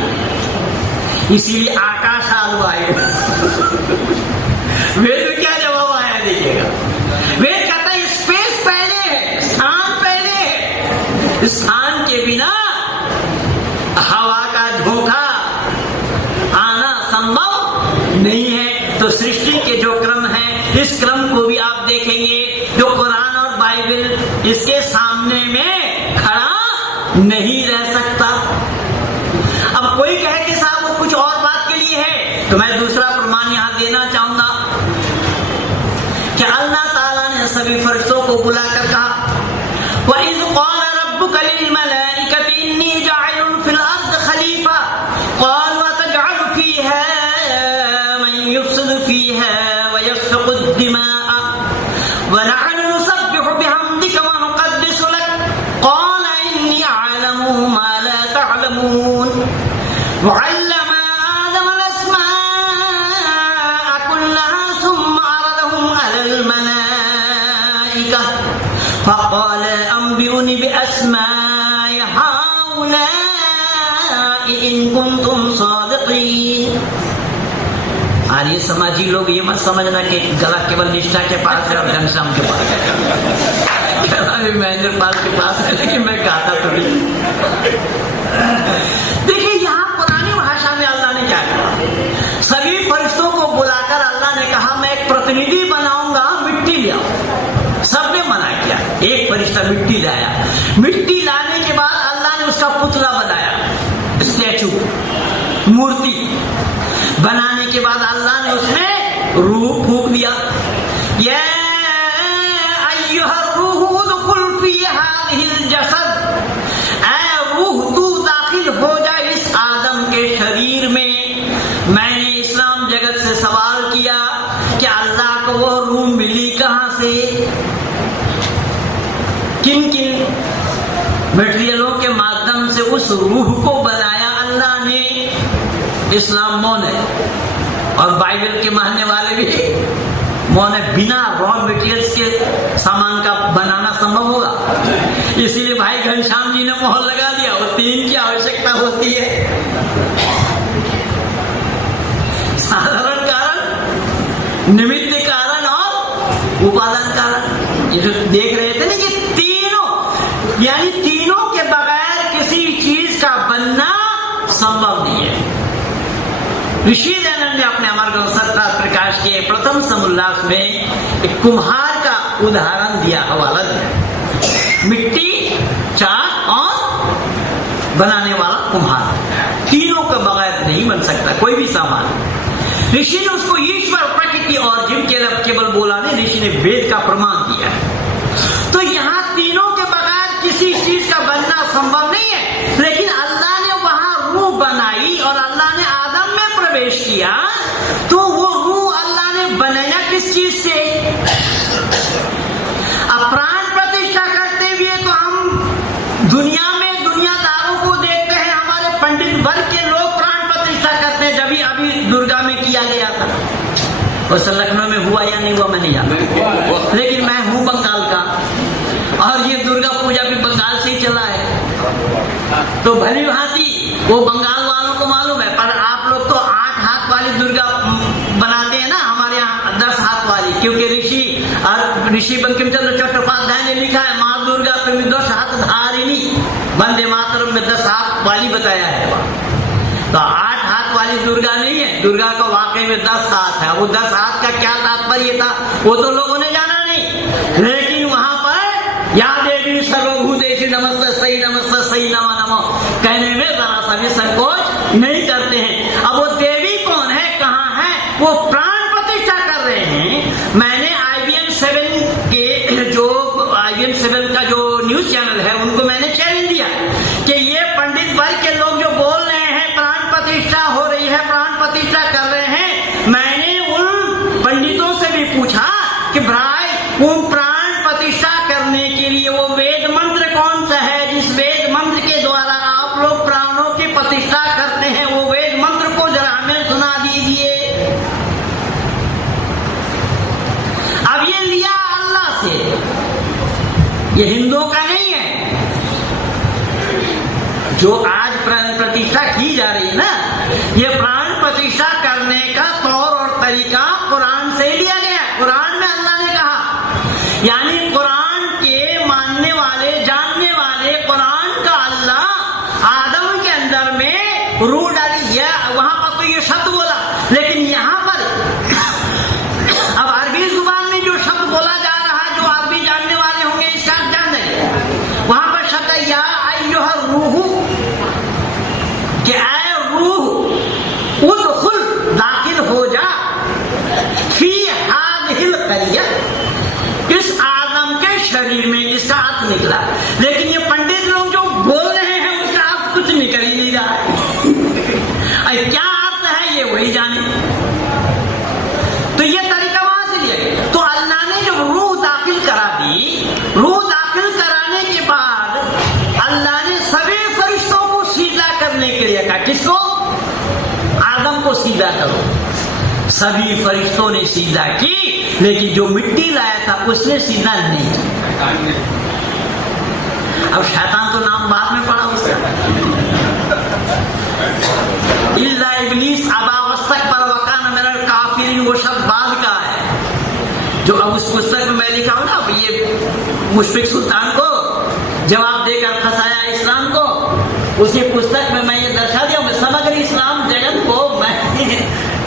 इसीलिए आकाश आलू आए। वेद में क्या जवाब आया देखिएगा। वेद कहता है स्पेस पहले है, स्थान पहले है। स्थान के बिना हवा का झोंका आना संभव नहीं है। तो सृष्टि के जो क्रम है इस क्रम को भी आप देखेंगे जो कुरान और बाइबल इसके सामने में खड़ा नहीं रह सकता। अब कोई कहे कि साहब वो कुछ और बात के लिए है, तो मैं दूसरा प्रमाण यहां देना चाहूंगा कि अल्लाह ताला ने सभी फरिश्तों को बुलाकर कहा, वइज़ क़ाल रब्बुका लिल मलाइकति इन्नी जाइलुन फिल अर्द खलीफा क़ालू अतजअलु फ़ीहा मन युफ़्सिदु फ़ीहा व यस्फ़िकु द्दिमाअ व नहनु नुसब्बिहु बिहम्दिका व नुक़द्दिसु लक क़ाल इन्नी अअलमु मा ला तअलमून वअल्लम आदम अल-अस्माअ कुल्लहा थुम्मा अरदहुम अलल मलाइका फ़क़ाल अंबिउनी बिअस्माइ हाउलाइ इन कुंतुम सादिक़ीन। आर्य समाजी लोग ये मत समझना कि गला केवल निष्ठा के पास है और घनश्याम के पास है, गला भी महेंद्र पाल के पास है, लेकिन मैं गाता थोड़ी। देखिए यहाँ पुरानी भाषा में अल्लाह ने क्या कहा, सभी फरिश्तों को बुलाकर अल्लाह ने कहा मैं एक प्रतिनिधि बनाऊंगा, मिट्टी ले आओ। सबने मना किया। एक फरिश्ता मिट्टी लाया, मिट्टी लाने के बाद अल्लाह ने उसका पुतला बनाया, स्टैचू, मूर्ति बनाने के बाद अल्लाह ने उसमें रूह फूंक दिया। या अय्युहर रूह उदखुल फी हादिहिल जसद, ऐ रूह तू दाखिल हो जा इस आदम के शरीर में। मैंने इस्लाम जगत से सवाल किया कि अल्लाह को वो रूह मिली कहां से, किन किन मटेरियलों के माध्यम से उस रूह को बनाया अल्लाह ने। इस्लाम मौन है और बाइबल के मानने वाले भी मौन है। बिना रॉ मटेरियल्स के सामान का बनाना संभव होगा? इसीलिए भाई घनश्याम जी ने मोहर लगा दिया, वो 3 की आवश्यकता होती है, साधारण कारण, निमित्त कारण और उपादान कारण। ये जो देख रहे थे ना कि तीनों, यानी तीनों के बगैर किसी चीज का बनना संभव नहीं है। ऋषि दयानंद ने अपने अमर ग्रंथ सत्यार्थ प्रकाश के प्रथम समुल्लास में एक कुम्हार का उदाहरण दिया, हवाला दिया। मिट्टी, चाक और बनाने वाला कुम्हार, तीनों के बगैर नहीं बन सकता कोई भी सामान। ऋषि ने उसको ईश्वर, प्रकृति और जीव केवल बोला नहीं, ऋषि ने वेद का प्रमाण दिया। तो यहाँ तीनों के बगैर किसी चीज का बनना संभव नहीं है, लेकिन अल्लाह ने वहां रूह बनाई और अल्लाह ने आदम में प्रवेश किया, तो वो रूह अल्लाह ने बनाया किस चीज से? अब प्राण प्रतिष्ठा करते हुए तो हम दुनिया में दुनियादारों को देखते हैं, हमारे पंडित वर्ग के लोग प्राण प्रतिष्ठा करते हैं, जब अभी दुर्गा में किया गया था। वैसे लखनऊ में हुआ या नहीं हुआ मैं नहीं जानता, लेकिन मैं हूं बंगाल का और ये दुर्गा पूजा भी बंगाल से ही चला है, तो भली भांति वो बंगाल वालों को मालूम है। पर आप लोग तो 8 हाथ वाली दुर्गा बनाते हैं ना, हमारे यहाँ 10 हाथ वाली, क्योंकि ऋषि बंकिम चंद्र चट्टोपाध्याय ने लिखा है माँ दुर्गा तुम 10 हाथ धारिणी, वंदे मातरम में 10 हाथ वाली बताया है। तो 8 हाथ वाली दुर्गा नहीं है, दुर्गा का वाकई में 10 हाथ है। वो 10 हाथ का क्या तात्पर्य था वो तो लोगों ने जाना नहीं, लेकिन वहां पर या देवी सर्वभूतेषु नमस्तस्यै नमस्तस्यै नमो नमो कहने में जरा सा भी संकोच नहीं करते हैं। अब वो देवी कौन है, कहाँ है? वो प्राण प्रतिष्ठा कर रहे हैं। मैंने IBM 7 का जो न्यूज चैनल है उनको मैंने चैलेंज दिया कि ये पंडित वर्ग के लोग जो बोल रहे हैं प्राण प्रतिष्ठा हो रही है, प्राण प्रतिष्ठा कर रहे हैं, मैंने उन पंडितों से भी पूछा कि भाई वो प्राण प्रतिष्ठा करने के लिए वो वेद मंत्र कौन सा है जिस वेद मंत्र के द्वारा आप लोग प्राणों की प्रतिष्ठा करते हैं, वो वेद मंत्र को जरा हमें सुना दीजिए। अब ये लिया अल्लाह से, ये हिंदुओं का नहीं है। जो आज प्राण प्रतिष्ठा की जा रही है ना, ये प्राण प्रतिष्ठा करने का तौर और तरीका कुरान से लिया गया है। कुरान में अल्लाह ने कहा, यानी कुरान के मानने वाले, जानने वाले, कुरान का अल्लाह आदम के अंदर में रूह डाली है। वहां पर तो ये शब्द बोला, लेकिन यहाँ पर अब अरबी जुबान नहीं क्या? इस आदम के शरीर में इसका अर्थ निकला, लेकिन ये पंडित लोग जो बोल रहे हैं उसका अर्थ कुछ निकल ही नहीं रहा है। क्या अर्थ है ये वही जाने। तो ये तरीका वहां से लिया। तो अल्लाह ने जब रूह दाखिल करा दी, रूह दाखिल कराने के बाद अल्लाह ने सभी फरिश्तों को सीधा करने के लिए कहा। किसको? आदम को सीधा करो। सभी फरिश्तों ने सीधा की, लेकिन जो मिट्टी लाया था उसने सीधा नहीं किया। अब शैतान तो नाम बाद में पड़ा उसका। इल्ला इब्लीस अबा वस्तकबर व कान मिनल काफिरीन, वो शब्द बाद का है जो अब उस पुस्तक में मैं लिखा हूं ना। ये मुशफिक सुल्तान को जवाब देकर फंसाया इस्लाम को, उसी पुस्तक में मैं ये दर्शा दिया। मैं समग्र इस्लाम जगत को मैं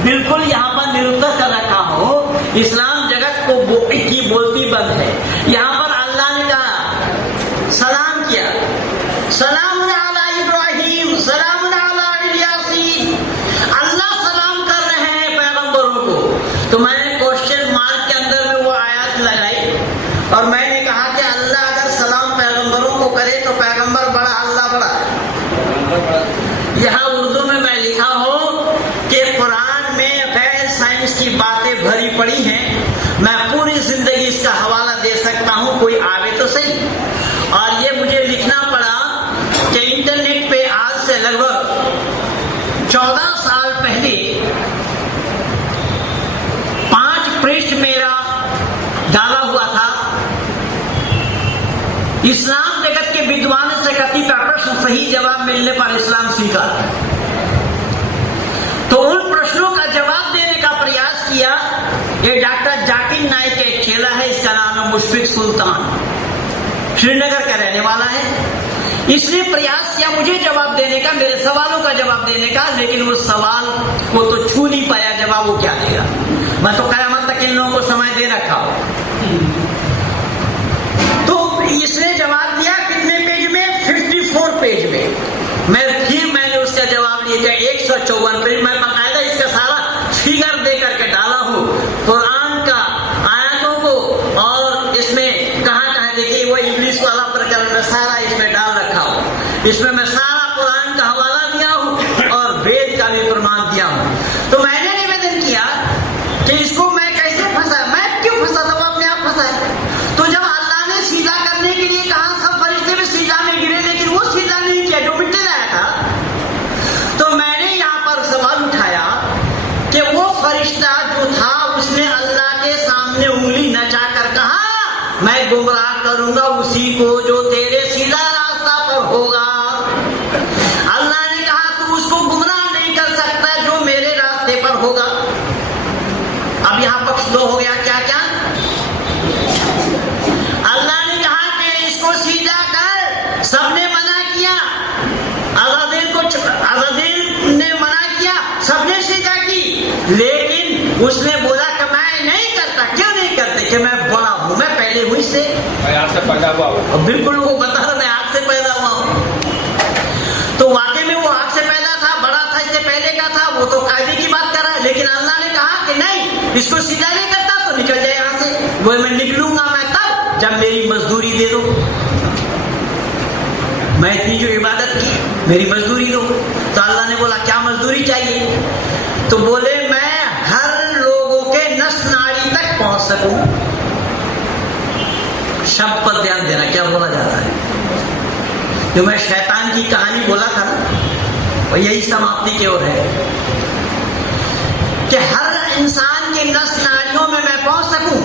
बिल्कुल यहाँ पर निरुद्ध कर रखा हूँ। इस्लाम जगत को की बोलती बंद है। यहाँ पर अल्लाह ने कहा, सलाम किया, सलाम अला इब्राहिम, सलाम अला यासीन। अल्लाह सलाम कर रहे हैं पैगंबरों को। तो मैंने क्वेश्चन मार्क के अंदर में वो आयत लगाई और मैंने कहा कि अल्लाह अगर सलाम पैगंबरों को करे तो पैगंबर बड़ा, अल्लाह बड़ा। यहाँ उर्दू में मैं लिखा हूँ कि कुरान में गैर साइंस की बातें भरी पड़ी हैं। मैं पूरी जिंदगी इसका हवाला दे सकता हूँ, कोई आवे तो सही। और ये मुझे लिखना पड़ा कि इंटरनेट पे आज से लगभग 14 साल पहले 5 पृष्ठ मेरा डाला हुआ था। इस्लाम जगत के विद्वान से कति का प्रश्न सही जवाब मिलने पर इस्लाम स्वीकार। तो उन प्रश्नों का जवाब देने का प्रयास किया। ये डॉक्टर जाकिर नाइक का एक चेला है, इसका नाम है मुशफिक सुल्तान, श्रीनगर का रहने वाला है। इसने प्रयास किया मुझे जवाब देने का, मेरे सवालों का जवाब देने का, लेकिन वो सवाल को तो छू नहीं पाया। जवाब वो क्या देगा? मैं तो कयामत तक इन लोगों को समय दे रखा हो। तो इसने जवाब दिया कितने पेज में? 54 पेज में। मैंने उसका जवाब लिया 154 पेज। मैं बकायदा इसका सारा फिगर दे करके डाला हूँ कुरान का आयतों को, और इसमें कहाँ देखिए वो इंग्लिश वाला प्रकरण में सारा इसमें डाल रखा हूँ। इसमें मैं सारा कुरान का हवाला दिया हूँ और वेद का भी प्रमाण दिया हूँ। तो मैंने निवेदन किया कि इसको मैं कैसे फंसा, मैं क्यों फंसा था, वो अपने आप फंसा है। तो जब अल्लाह ने सीधा करने के लिए कहा, सब फरिश्ते भी सीधा में गिरे, लेकिन वो सीधा नहीं किया जो मिट्टी लाया था। तो मैंने यहाँ पर सवाल उठाया कि वो फरिश्ता जो था उसने अल्लाह के सामने उंगली नचा कर कहा, मैं गुमराह करूंगा उसी को जो तेरे सीधा रास्ता पर होगा। अल्लाह ने कहा तू उसको गुमराह नहीं कर सकता जो मेरे रास्ते पर होगा। अब यहाँ पक्ष दो हो गया। क्या क्या? अल्लाह ने कहा कि इसको सीधा कर, सबने मना किया। अज़ादिल ने मना किया, सबने सीधा की, लेकिन उसने बोला कि मैं नहीं करता। क्यों नहीं करते? कि मैं बड़ा हूं, मैं पहले हुई से, मैं आग से पैदा हुआ हूं। बिल्कुल वो बता रहा, मैं आग से पैदा हुआ हूं। तो वाकई में वो आग से पैदा था, बड़ा था, इससे पहले का था, वो तो कायदे की बात कर रहा है। लेकिन अल्लाह ने कहा कि नहीं, इसको सीधा नहीं करता तो निकल जाए यहाँ से। वो मैं निकलूंगा मैं तब जब मेरी मजदूरी दे दो। मैं इतनी जो इबादत की, मेरी मजदूरी दो। तो अल्लाह ने बोला क्या मजदूरी चाहिए? तो बोले मैं हर लोगों के नस नाड़ी तक पहुंच सकूं। शब्द पर ध्यान देना, क्या बोला जाता है। जो मैं शैतान की कहानी बोला था वो यही समाप्ति की ओर है कि हर इंसान के नस नाड़ियों में मैं पहुंच सकूं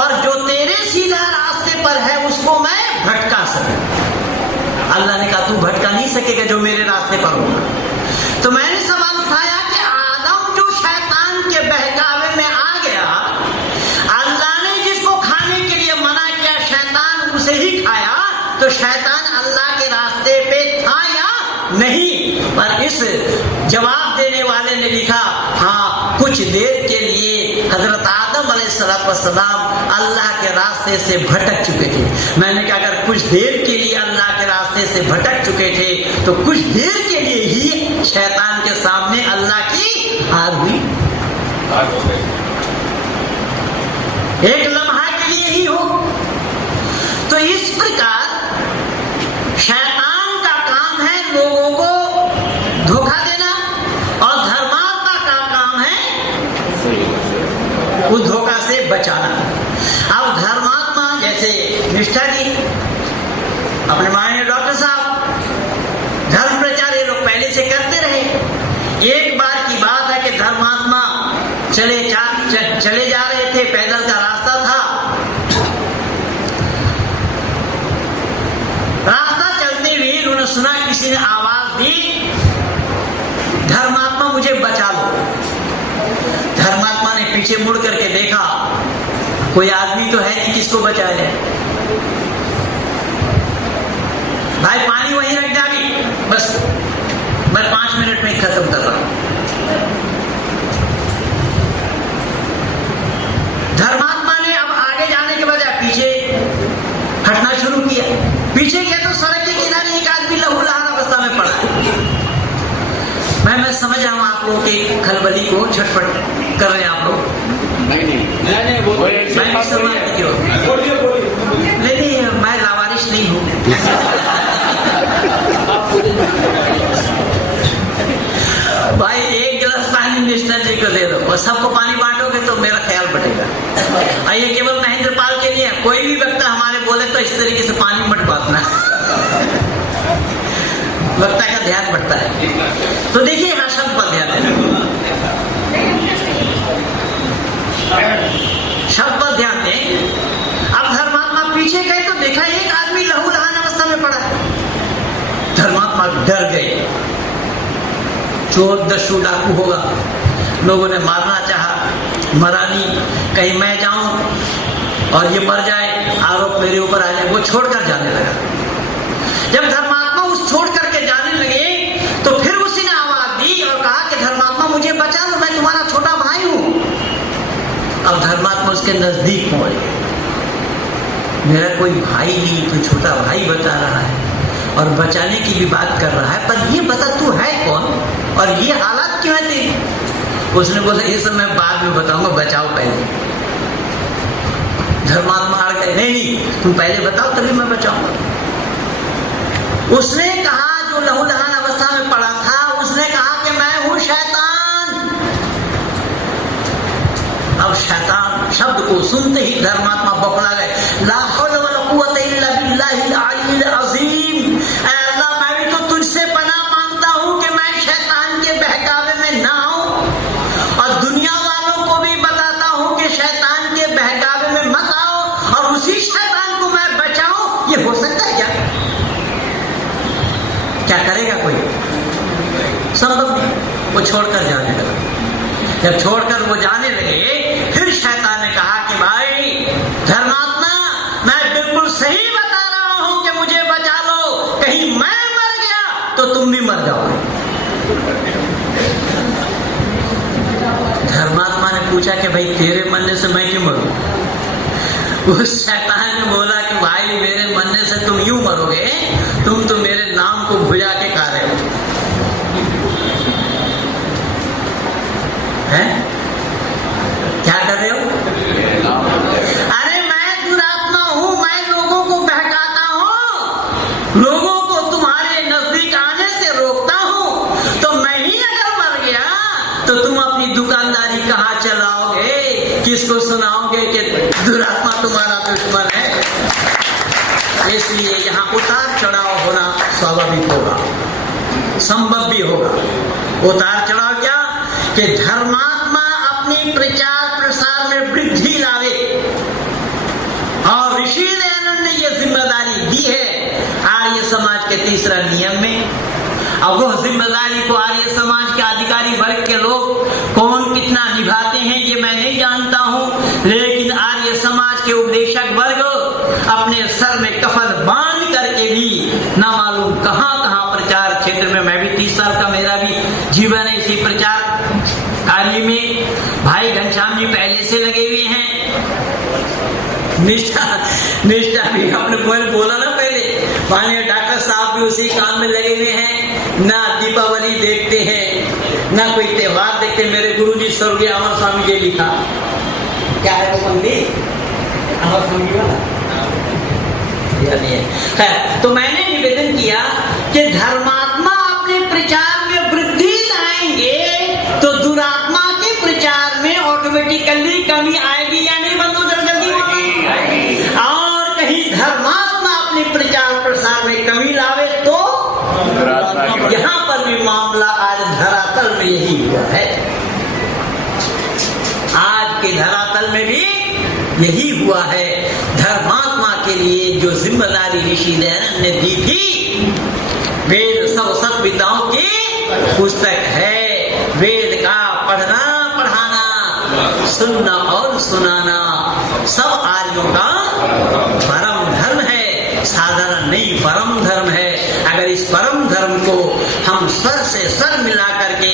और जो तेरे सीधा रास्ते पर है उसको मैं भटका सकूं। अल्लाह ने कहा तू भटका नहीं सकेगा जो मेरे रास्ते पर होगा। तो मैंने सवाल उठाया कि आदम जो शैतान के बहकावे में आ गया, अल्लाह ने जिसको खाने के लिए मना किया शैतान उसे ही खाया, तो शैतान अल्लाह के रास्ते पे था या नहीं? पर इस जवाब देने वाले ने लिखा हाँ, कुछ देर के लिए हजरत आदम अलैहिस्सलाम अल्लाह के रास्ते से भटक चुके थे। मैंने कहा अगर कुछ देर के लिए अल्लाह के रास्ते से भटक चुके थे तो कुछ देर के लिए ही शैतान के सामने अल्लाह की हार हुई। उस धोखा से बचाना। अब धर्मात्मा जैसे निष्ठा दी अपने माननीय डॉक्टर साहब, धर्म प्रचार ये लोग पहले से करते रहे। एक बार की बात है कि धर्मात्मा चले जा रहे थे, पैदल का रास्ता था। रास्ता चलते हुए उन्होंने सुना किसी ने आवाज दी, धर्मात्मा मुझे बचा लो। धर्मात्मा ने पीछे मुड़ करके देखा, कोई आदमी तो है नहीं, किसको बचाया जाए। भाई पानी वहीं रख जा, बस मैं 5 मिनट में खत्म कर रहा हूं। धर्मात्मा ने अब आगे जाने के बजाय पीछे हटना शुरू किया। पीछे गया तो सड़क के किनारे एक आदमी लहूलुहान अवस्था में पड़ा है। मैं समझ रहा हूं आप लोगों के खलबली को, छटपट कर रहे हैं आप लोग। नहीं, मैं लावारिश नहीं हूं। भाई एक गिलास पानी निष्ठा जी को दे दो और सबको पानी बांटोगे तो मेरा ख्याल बटेगा। ये केवल महेंद्रपाल के लिए, कोई भी वक्ता हमारे बोले तो इस तरीके से पानी मत बांटना, वक्ता का ध्यान बढ़ता है। तो देखिए यहाँ शब्द पर ध्यान दें, शब्द पर ध्यान दें। अब धर्मात्मा पीछे गए तो देखा एक आदमी लहूलुहान अवस्था में पड़ा है। धर्मात्मा डर गए, चोर दस्यु डाकू होगा, लोगों ने मारना चाहा, मरा नहीं, कहीं मैं जाऊं और ये मर जाए, आरोप मेरे ऊपर आ जाए। वो छोड़कर जाने लगा। जब धर्मात्मा उस छोड़ करके जाने लगे तो फिर उसी ने आवाज दी और कहा कि धर्मात्मा मुझे बचा लो, मैं तुम्हारा छोटा भाई हूं। अब धर्मात्मा उसके नजदीक पहुंच गए। मेरा कोई भाई नहीं, तू छोटा भाई बता रहा है और बचाने की भी बात कर रहा है, पर ये बता तू है कौन और ये हालत क्यों है तेरी। उसने बोला ये सब मैं बाद में बताऊंगा, बचाओ पहले। धर्मात्मा अड़ गए, नहीं तुम पहले बताओ तभी मैं बचाऊंगा। उसने कहा, जो लहूलुहान अवस्था में पड़ा था, उसने कहा कि मैं हूं शैतान। अब शैतान शब्द को सुनते ही धर्मात्मा बौखला गए। ला हौला वला कुव्वता इल्ला बिल्लाहिल अलील अज़ीम। ऐ अल्लाह, मैं भी तो तुझसे पनाह मांगता हूं कि मैं शैतान के बहकावे में ना आऊं और दुनिया वालों को भी बताता हूं कि शैतान के बहकावे में मत आओ और उसी शैतान को मैं बचाऊं। ये हो सकता है क्या? क्या करेगा कोई? संभव नहीं। वो छोड़कर जाने लगा। जब छोड़कर वो जाने लगे, फिर शैतान ने कहा कि भाई धर्मात्मा, मैं बिल्कुल सही बता रहा हूं कि मुझे बचा लो, कहीं मैं मर गया तो तुम भी मर जाओगे। धर्मात्मा ने पूछा कि भाई तेरे मरने से मैं क्यों मरूं? उस शैतान ने बोला कि भाई मेरे मरने से तुम यूं मरोगे, तुम तो मेरे नाम को भुजा के खा रहे हो। हैं? क्या कर रहे हो? अरे मैं दुरात्मा हूं, मैं लोगों को बहकाता हूं, लोगों को तुम्हारे नजदीक आने से रोकता हूं। तो मैं ही अगर मर गया तो तुम अपनी दुकानदारी कहां चलाओगे, किसको सुनाओगे कि दुरात्मा तुम्हारा दुश्मन है? इसलिए यहाँ उतार चढ़ाव होना स्वाभाविक होगा, संभव भी होगा। उतार चढ़ाव क्या? कि धर्मात्मा अपनी प्रचार प्रसार में वृद्धि लावे, और ऋषि दयानंद ने यह जिम्मेदारी दी है आर्य समाज के तीसरा नियम में। अब वह जिम्मेदारी को आर्य समाज के अधिकारी वर्ग के लोग कौन कितना निभाते हैं ये मैं नहीं जानता हूं, लेकिन आर्य समाज के उपदेशक वर्ग अपने सर में कफन बांध करके भी ना मालूम कहां कहां प्रचार क्षेत्र में, मैं भी 30 साल का मेरा भी जीवन है इसी प्रचार कार्य में। भाई घनश्याम जी पहले से लगे हुए हैं, निष्ठा भी आपने बोला ना पहले, माननीय डॉक्टर साहब भी उसी काम में लगे हुए हैं। ना दीपावली देखते हैं, ना कोई त्योहार देखते। मेरे गुरुजी स्वर्गीय अमर स्वामी जी लिखा, क्या है वो मंदिर अमर स्वामी वाला है। तो मैंने निवेदन किया कि धर्मात्मा अपने प्रचार में वृद्धि लाएंगे तो दुरात्मा के प्रचार में ऑटोमेटिकली कमी आएगी या नहीं बंधु जल्दी बोलो। और कहीं धर्मात्मा अपने प्रचार प्रसार में कमी लावे तो यहाँ पर भी मामला आज धरातल में यही हुआ है। आज के धरातल में भी यही हुआ है। धर्मात्मा के लिए जो जिम्मेदारी ऋषि दयानंद ने दी थी, वेद सब सत विद्याओं की पुस्तक है। वेद का पढ़ना पढ़ाना, सुनना और सुनाना सब आर्यों का परम धर्म है, साधारण नहीं परम धर्म है। अगर इस परम धर्म को हम सर से सर मिला करके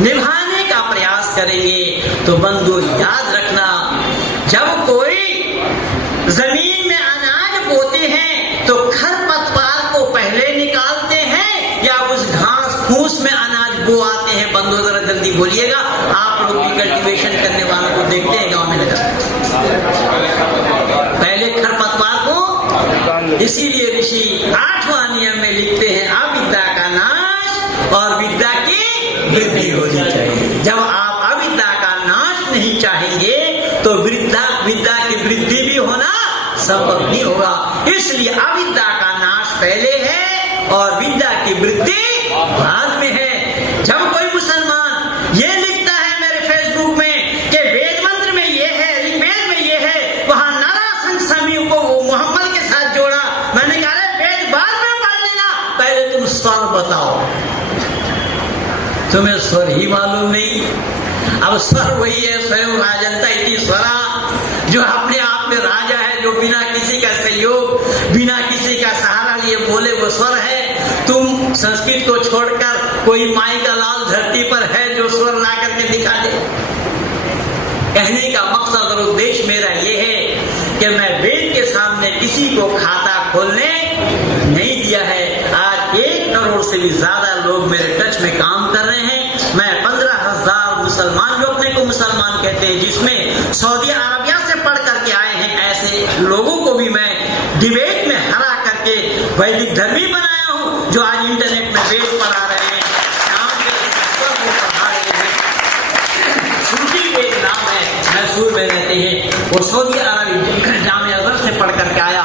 निभाने का प्रयास करेंगे तो बंधु याद रखना, जब कोई जमीन में अनाज बोते हैं तो खरपतवार को पहले निकालते हैं या उस घास फूस में अनाज बोआते हैं? बंधु जरा जल्दी बोलिएगा, आप लोग भी कल्टीवेशन करने वालों को देखते हैं गांव में लगा, पहले खरपतवार को। इसीलिए ऋषि 8वां नियम में लिखते हैं अविद्या का नाश और विद्या की वृद्धि होनी चाहिए। जब आप अविद्या का नाश नहीं चाहेंगे तो विद्या की वृद्धि भी होना संभव नहीं होगा। इसलिए अविद्या का नाश पहले है और विद्या की वृद्धि बाद में है। जब कोई मुसलमान ये लिखता है मेरे फेसबुक में कि वेद मंत्र में ये है, ऋग्वेद में ये है, वहां नारा संसमी को मोहम्मद के साथ जोड़ा, मैंने कहा वेद बाद में पढ़ लेना, पहले तुम स्वर बताओ। तुम्हें स्वर ही मालूम नहीं। अब स्वर वही है, स्वयं राजंता इति स्वरा, जो अपने आप में राजा है, जो बिना किसी का सहयोग, बिना किसी का सहारा लिए बोले वो स्वर है। तुम संस्कृत को छोड़कर कोई माई का लाल धरती पर है जो स्वर ला करके दिखा दे। कहने का मकसद और उद्देश्य मेरा ये है कि मैं वेद के सामने किसी को खाता खोलने नहीं दिया है। आज 1 करोड़ से भी ज्यादा लोग मेरे टच में काम कर रहे हैं। मैं 15,000 मुसलमान, जो अपने को मुसलमान कहते हैं, जिसमें सऊदी अरबिया से पढ़ करके आए हैं, ऐसे लोगों को भी मैं डिबेट में हरा करके वैदिक धर्मी बनाया हूँ, जो आज इंटरनेट में वेद पढ़ा रहे हैं, पढ़ा रहे हैं। सूफी वेद नाम है, मैसूर में रहते हैं, वो सऊदी अरब जामिया अज़हर से पढ़ करके आया।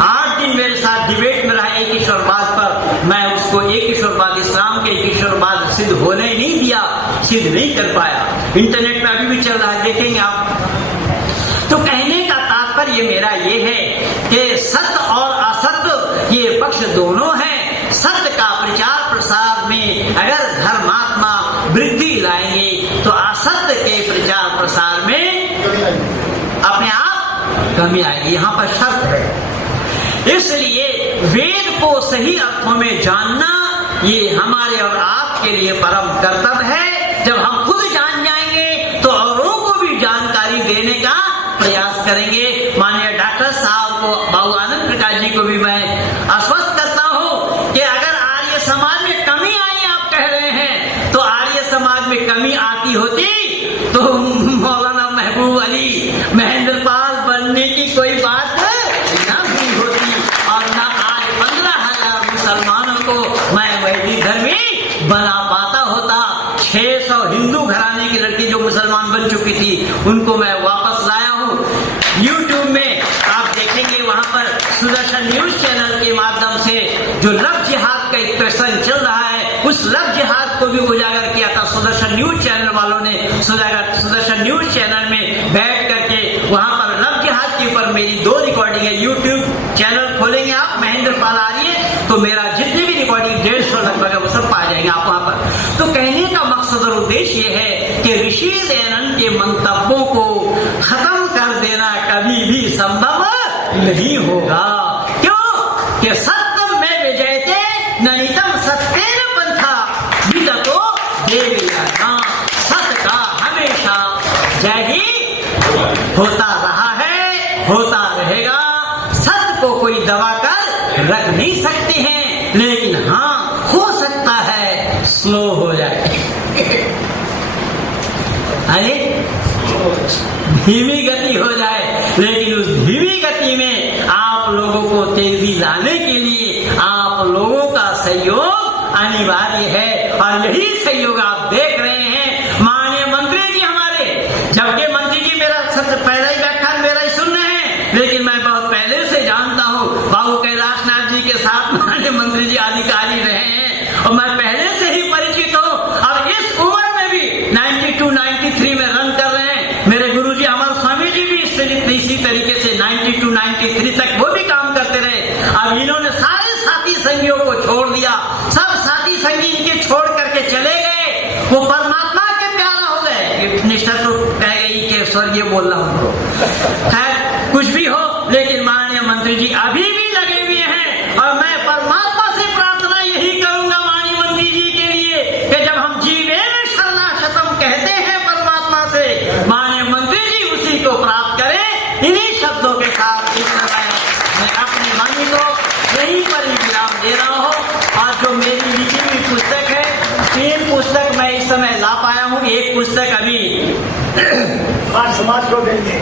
8 दिन मेरे साथ डिबेट में रहा एक ईश्वरवाद पर। मैं उसको एक ईश्वरवाद, इस्लाम के एक ईश्वरवाद सिद्ध होने नहीं दिया, सिद्ध नहीं कर पाया। इंटरनेट में अभी भी चल रहा है, देखेंगे आप। तो कहने का तात्पर्य मेरा ये है कि सत्य और असत्य ये पक्ष दोनों हैं। सत्य का प्रचार प्रसार में अगर धर्मात्मा वृद्धि लाएंगे तो असत्य के प्रचार प्रसार में अपने आप कमी आएगी। यहाँ पर शर्त है। इसलिए वेद को सही अर्थों में जानना ये हमारे और आपके लिए परम कर्तव्य है। जब हम खुद जान जाएंगे तो औरों को भी जानकारी देने का प्रयास करेंगे। माननीय डॉक्टर साहब को, बाबू आनंद प्रकाश जी को भी मैं आश्वस्त करता हूँ कि अगर आर्य समाज में कमी आई, आप कह रहे हैं, तो आर्य समाज में कमी आती होती तो मौलाना महबूब अली, महेंद्र पाल बनने की कोई बात न हुई होती और न आज 15,000 मुसलमानों को मैं वैदिक धर्मी बना पाता होता। 600 हिंदू घराने की लड़की जो मुसलमान बन चुकी थी उनको मैं वापस लाया हूँ। यूट्यूब में आप देखेंगे, वहां पर सुदर्शन न्यूज चैनल के माध्यम से जो लव जिहाद का एक प्रसंग चल रहा है, उस लव जिहाद को भी उजागर किया था सुदर्शन न्यूज चैनल वालों ने। सुदर्शन न्यूज चैनल में बैठ करके वहां पर लव जिहाद के ऊपर मेरी 2 रिकॉर्डिंग है। यूट्यूब चैनल खोलेंगे आप, महेंद्र पाल आ रही है, तो मेरा जितनी भी रिकॉर्डिंग 150 लगभग है वो सब पा जाएंगे आप वहां पर। तो कहने का मकसद और उद्देश्य ये है कि ऋषि दयानंद के मंतव्यों को खत्म कर देना कभी भी संभव नहीं होगा। क्यों? कि सत्य में विजयते ननितम सत्येन पंथा विदतो देवयाना। सत्य का हमेशा जय ही होता रहा है, होता रहेगा। सत्य को कोई दबा कर रख नहीं सकते हैं, लेकिन हाँ हो सकता है स्लो हो जाए, अरे धीमी गति हो जाए, लेकिन उस धीमी गति में आप लोगों को तेजी लाने के लिए आप लोगों का सहयोग अनिवार्य है। और यही सहयोग आप देख रहे हैं। माननीय मंत्री जी हमारे, जबकि मंत्री जी मेरा सबसे पहला ही व्याख्यान मेरा ही सुन रहे हैं, लेकिन मैं बहुत पहले से जानता हूँ। बाबू कैलाशनाथ जी के साथ माननीय मंत्री जी अधिकारी रहे हैं और मैं पहले से ही परिचित हूँ। अब इस उम्र में भी 92, 93 में रन कर रहे हैं। मेरे गुरु जी अमर स्वामी जी भी इसी तरीके से 92, 93 तक वो भी काम करते रहे। अब इन्होंने सारे साथी संगियों को छोड़ दिया, सब साथी संगी इनके छोड़ करके चले गए, वो परमात्मा के प्यारा हो गए। निष्ठा तो कह गई कि स्वर्गीय बोल रहा हूँ, खैर कुछ भी हो, लेकिन माननीय मंत्री जी अभी भी लगे हुए हैं और मैं परमात्मा से प्रार्थना यही करूंगा माननीय मंत्री जी के लिए कि जब हम जीवे में शरणागतम कहते हैं परमात्मा से, माननीय मंत्री जी उसी को प्राप्त करें। इन्हीं शब्दों के साथ इस समय मैं अपनी वाणी को यहीं पर ही विराम दे रहा हूँ। और जो मेरी लिखी हुई पुस्तक है, 3 पुस्तक मैं इस समय ला पाया हूँ। एक पुस्तक अभी समाज को देंगे।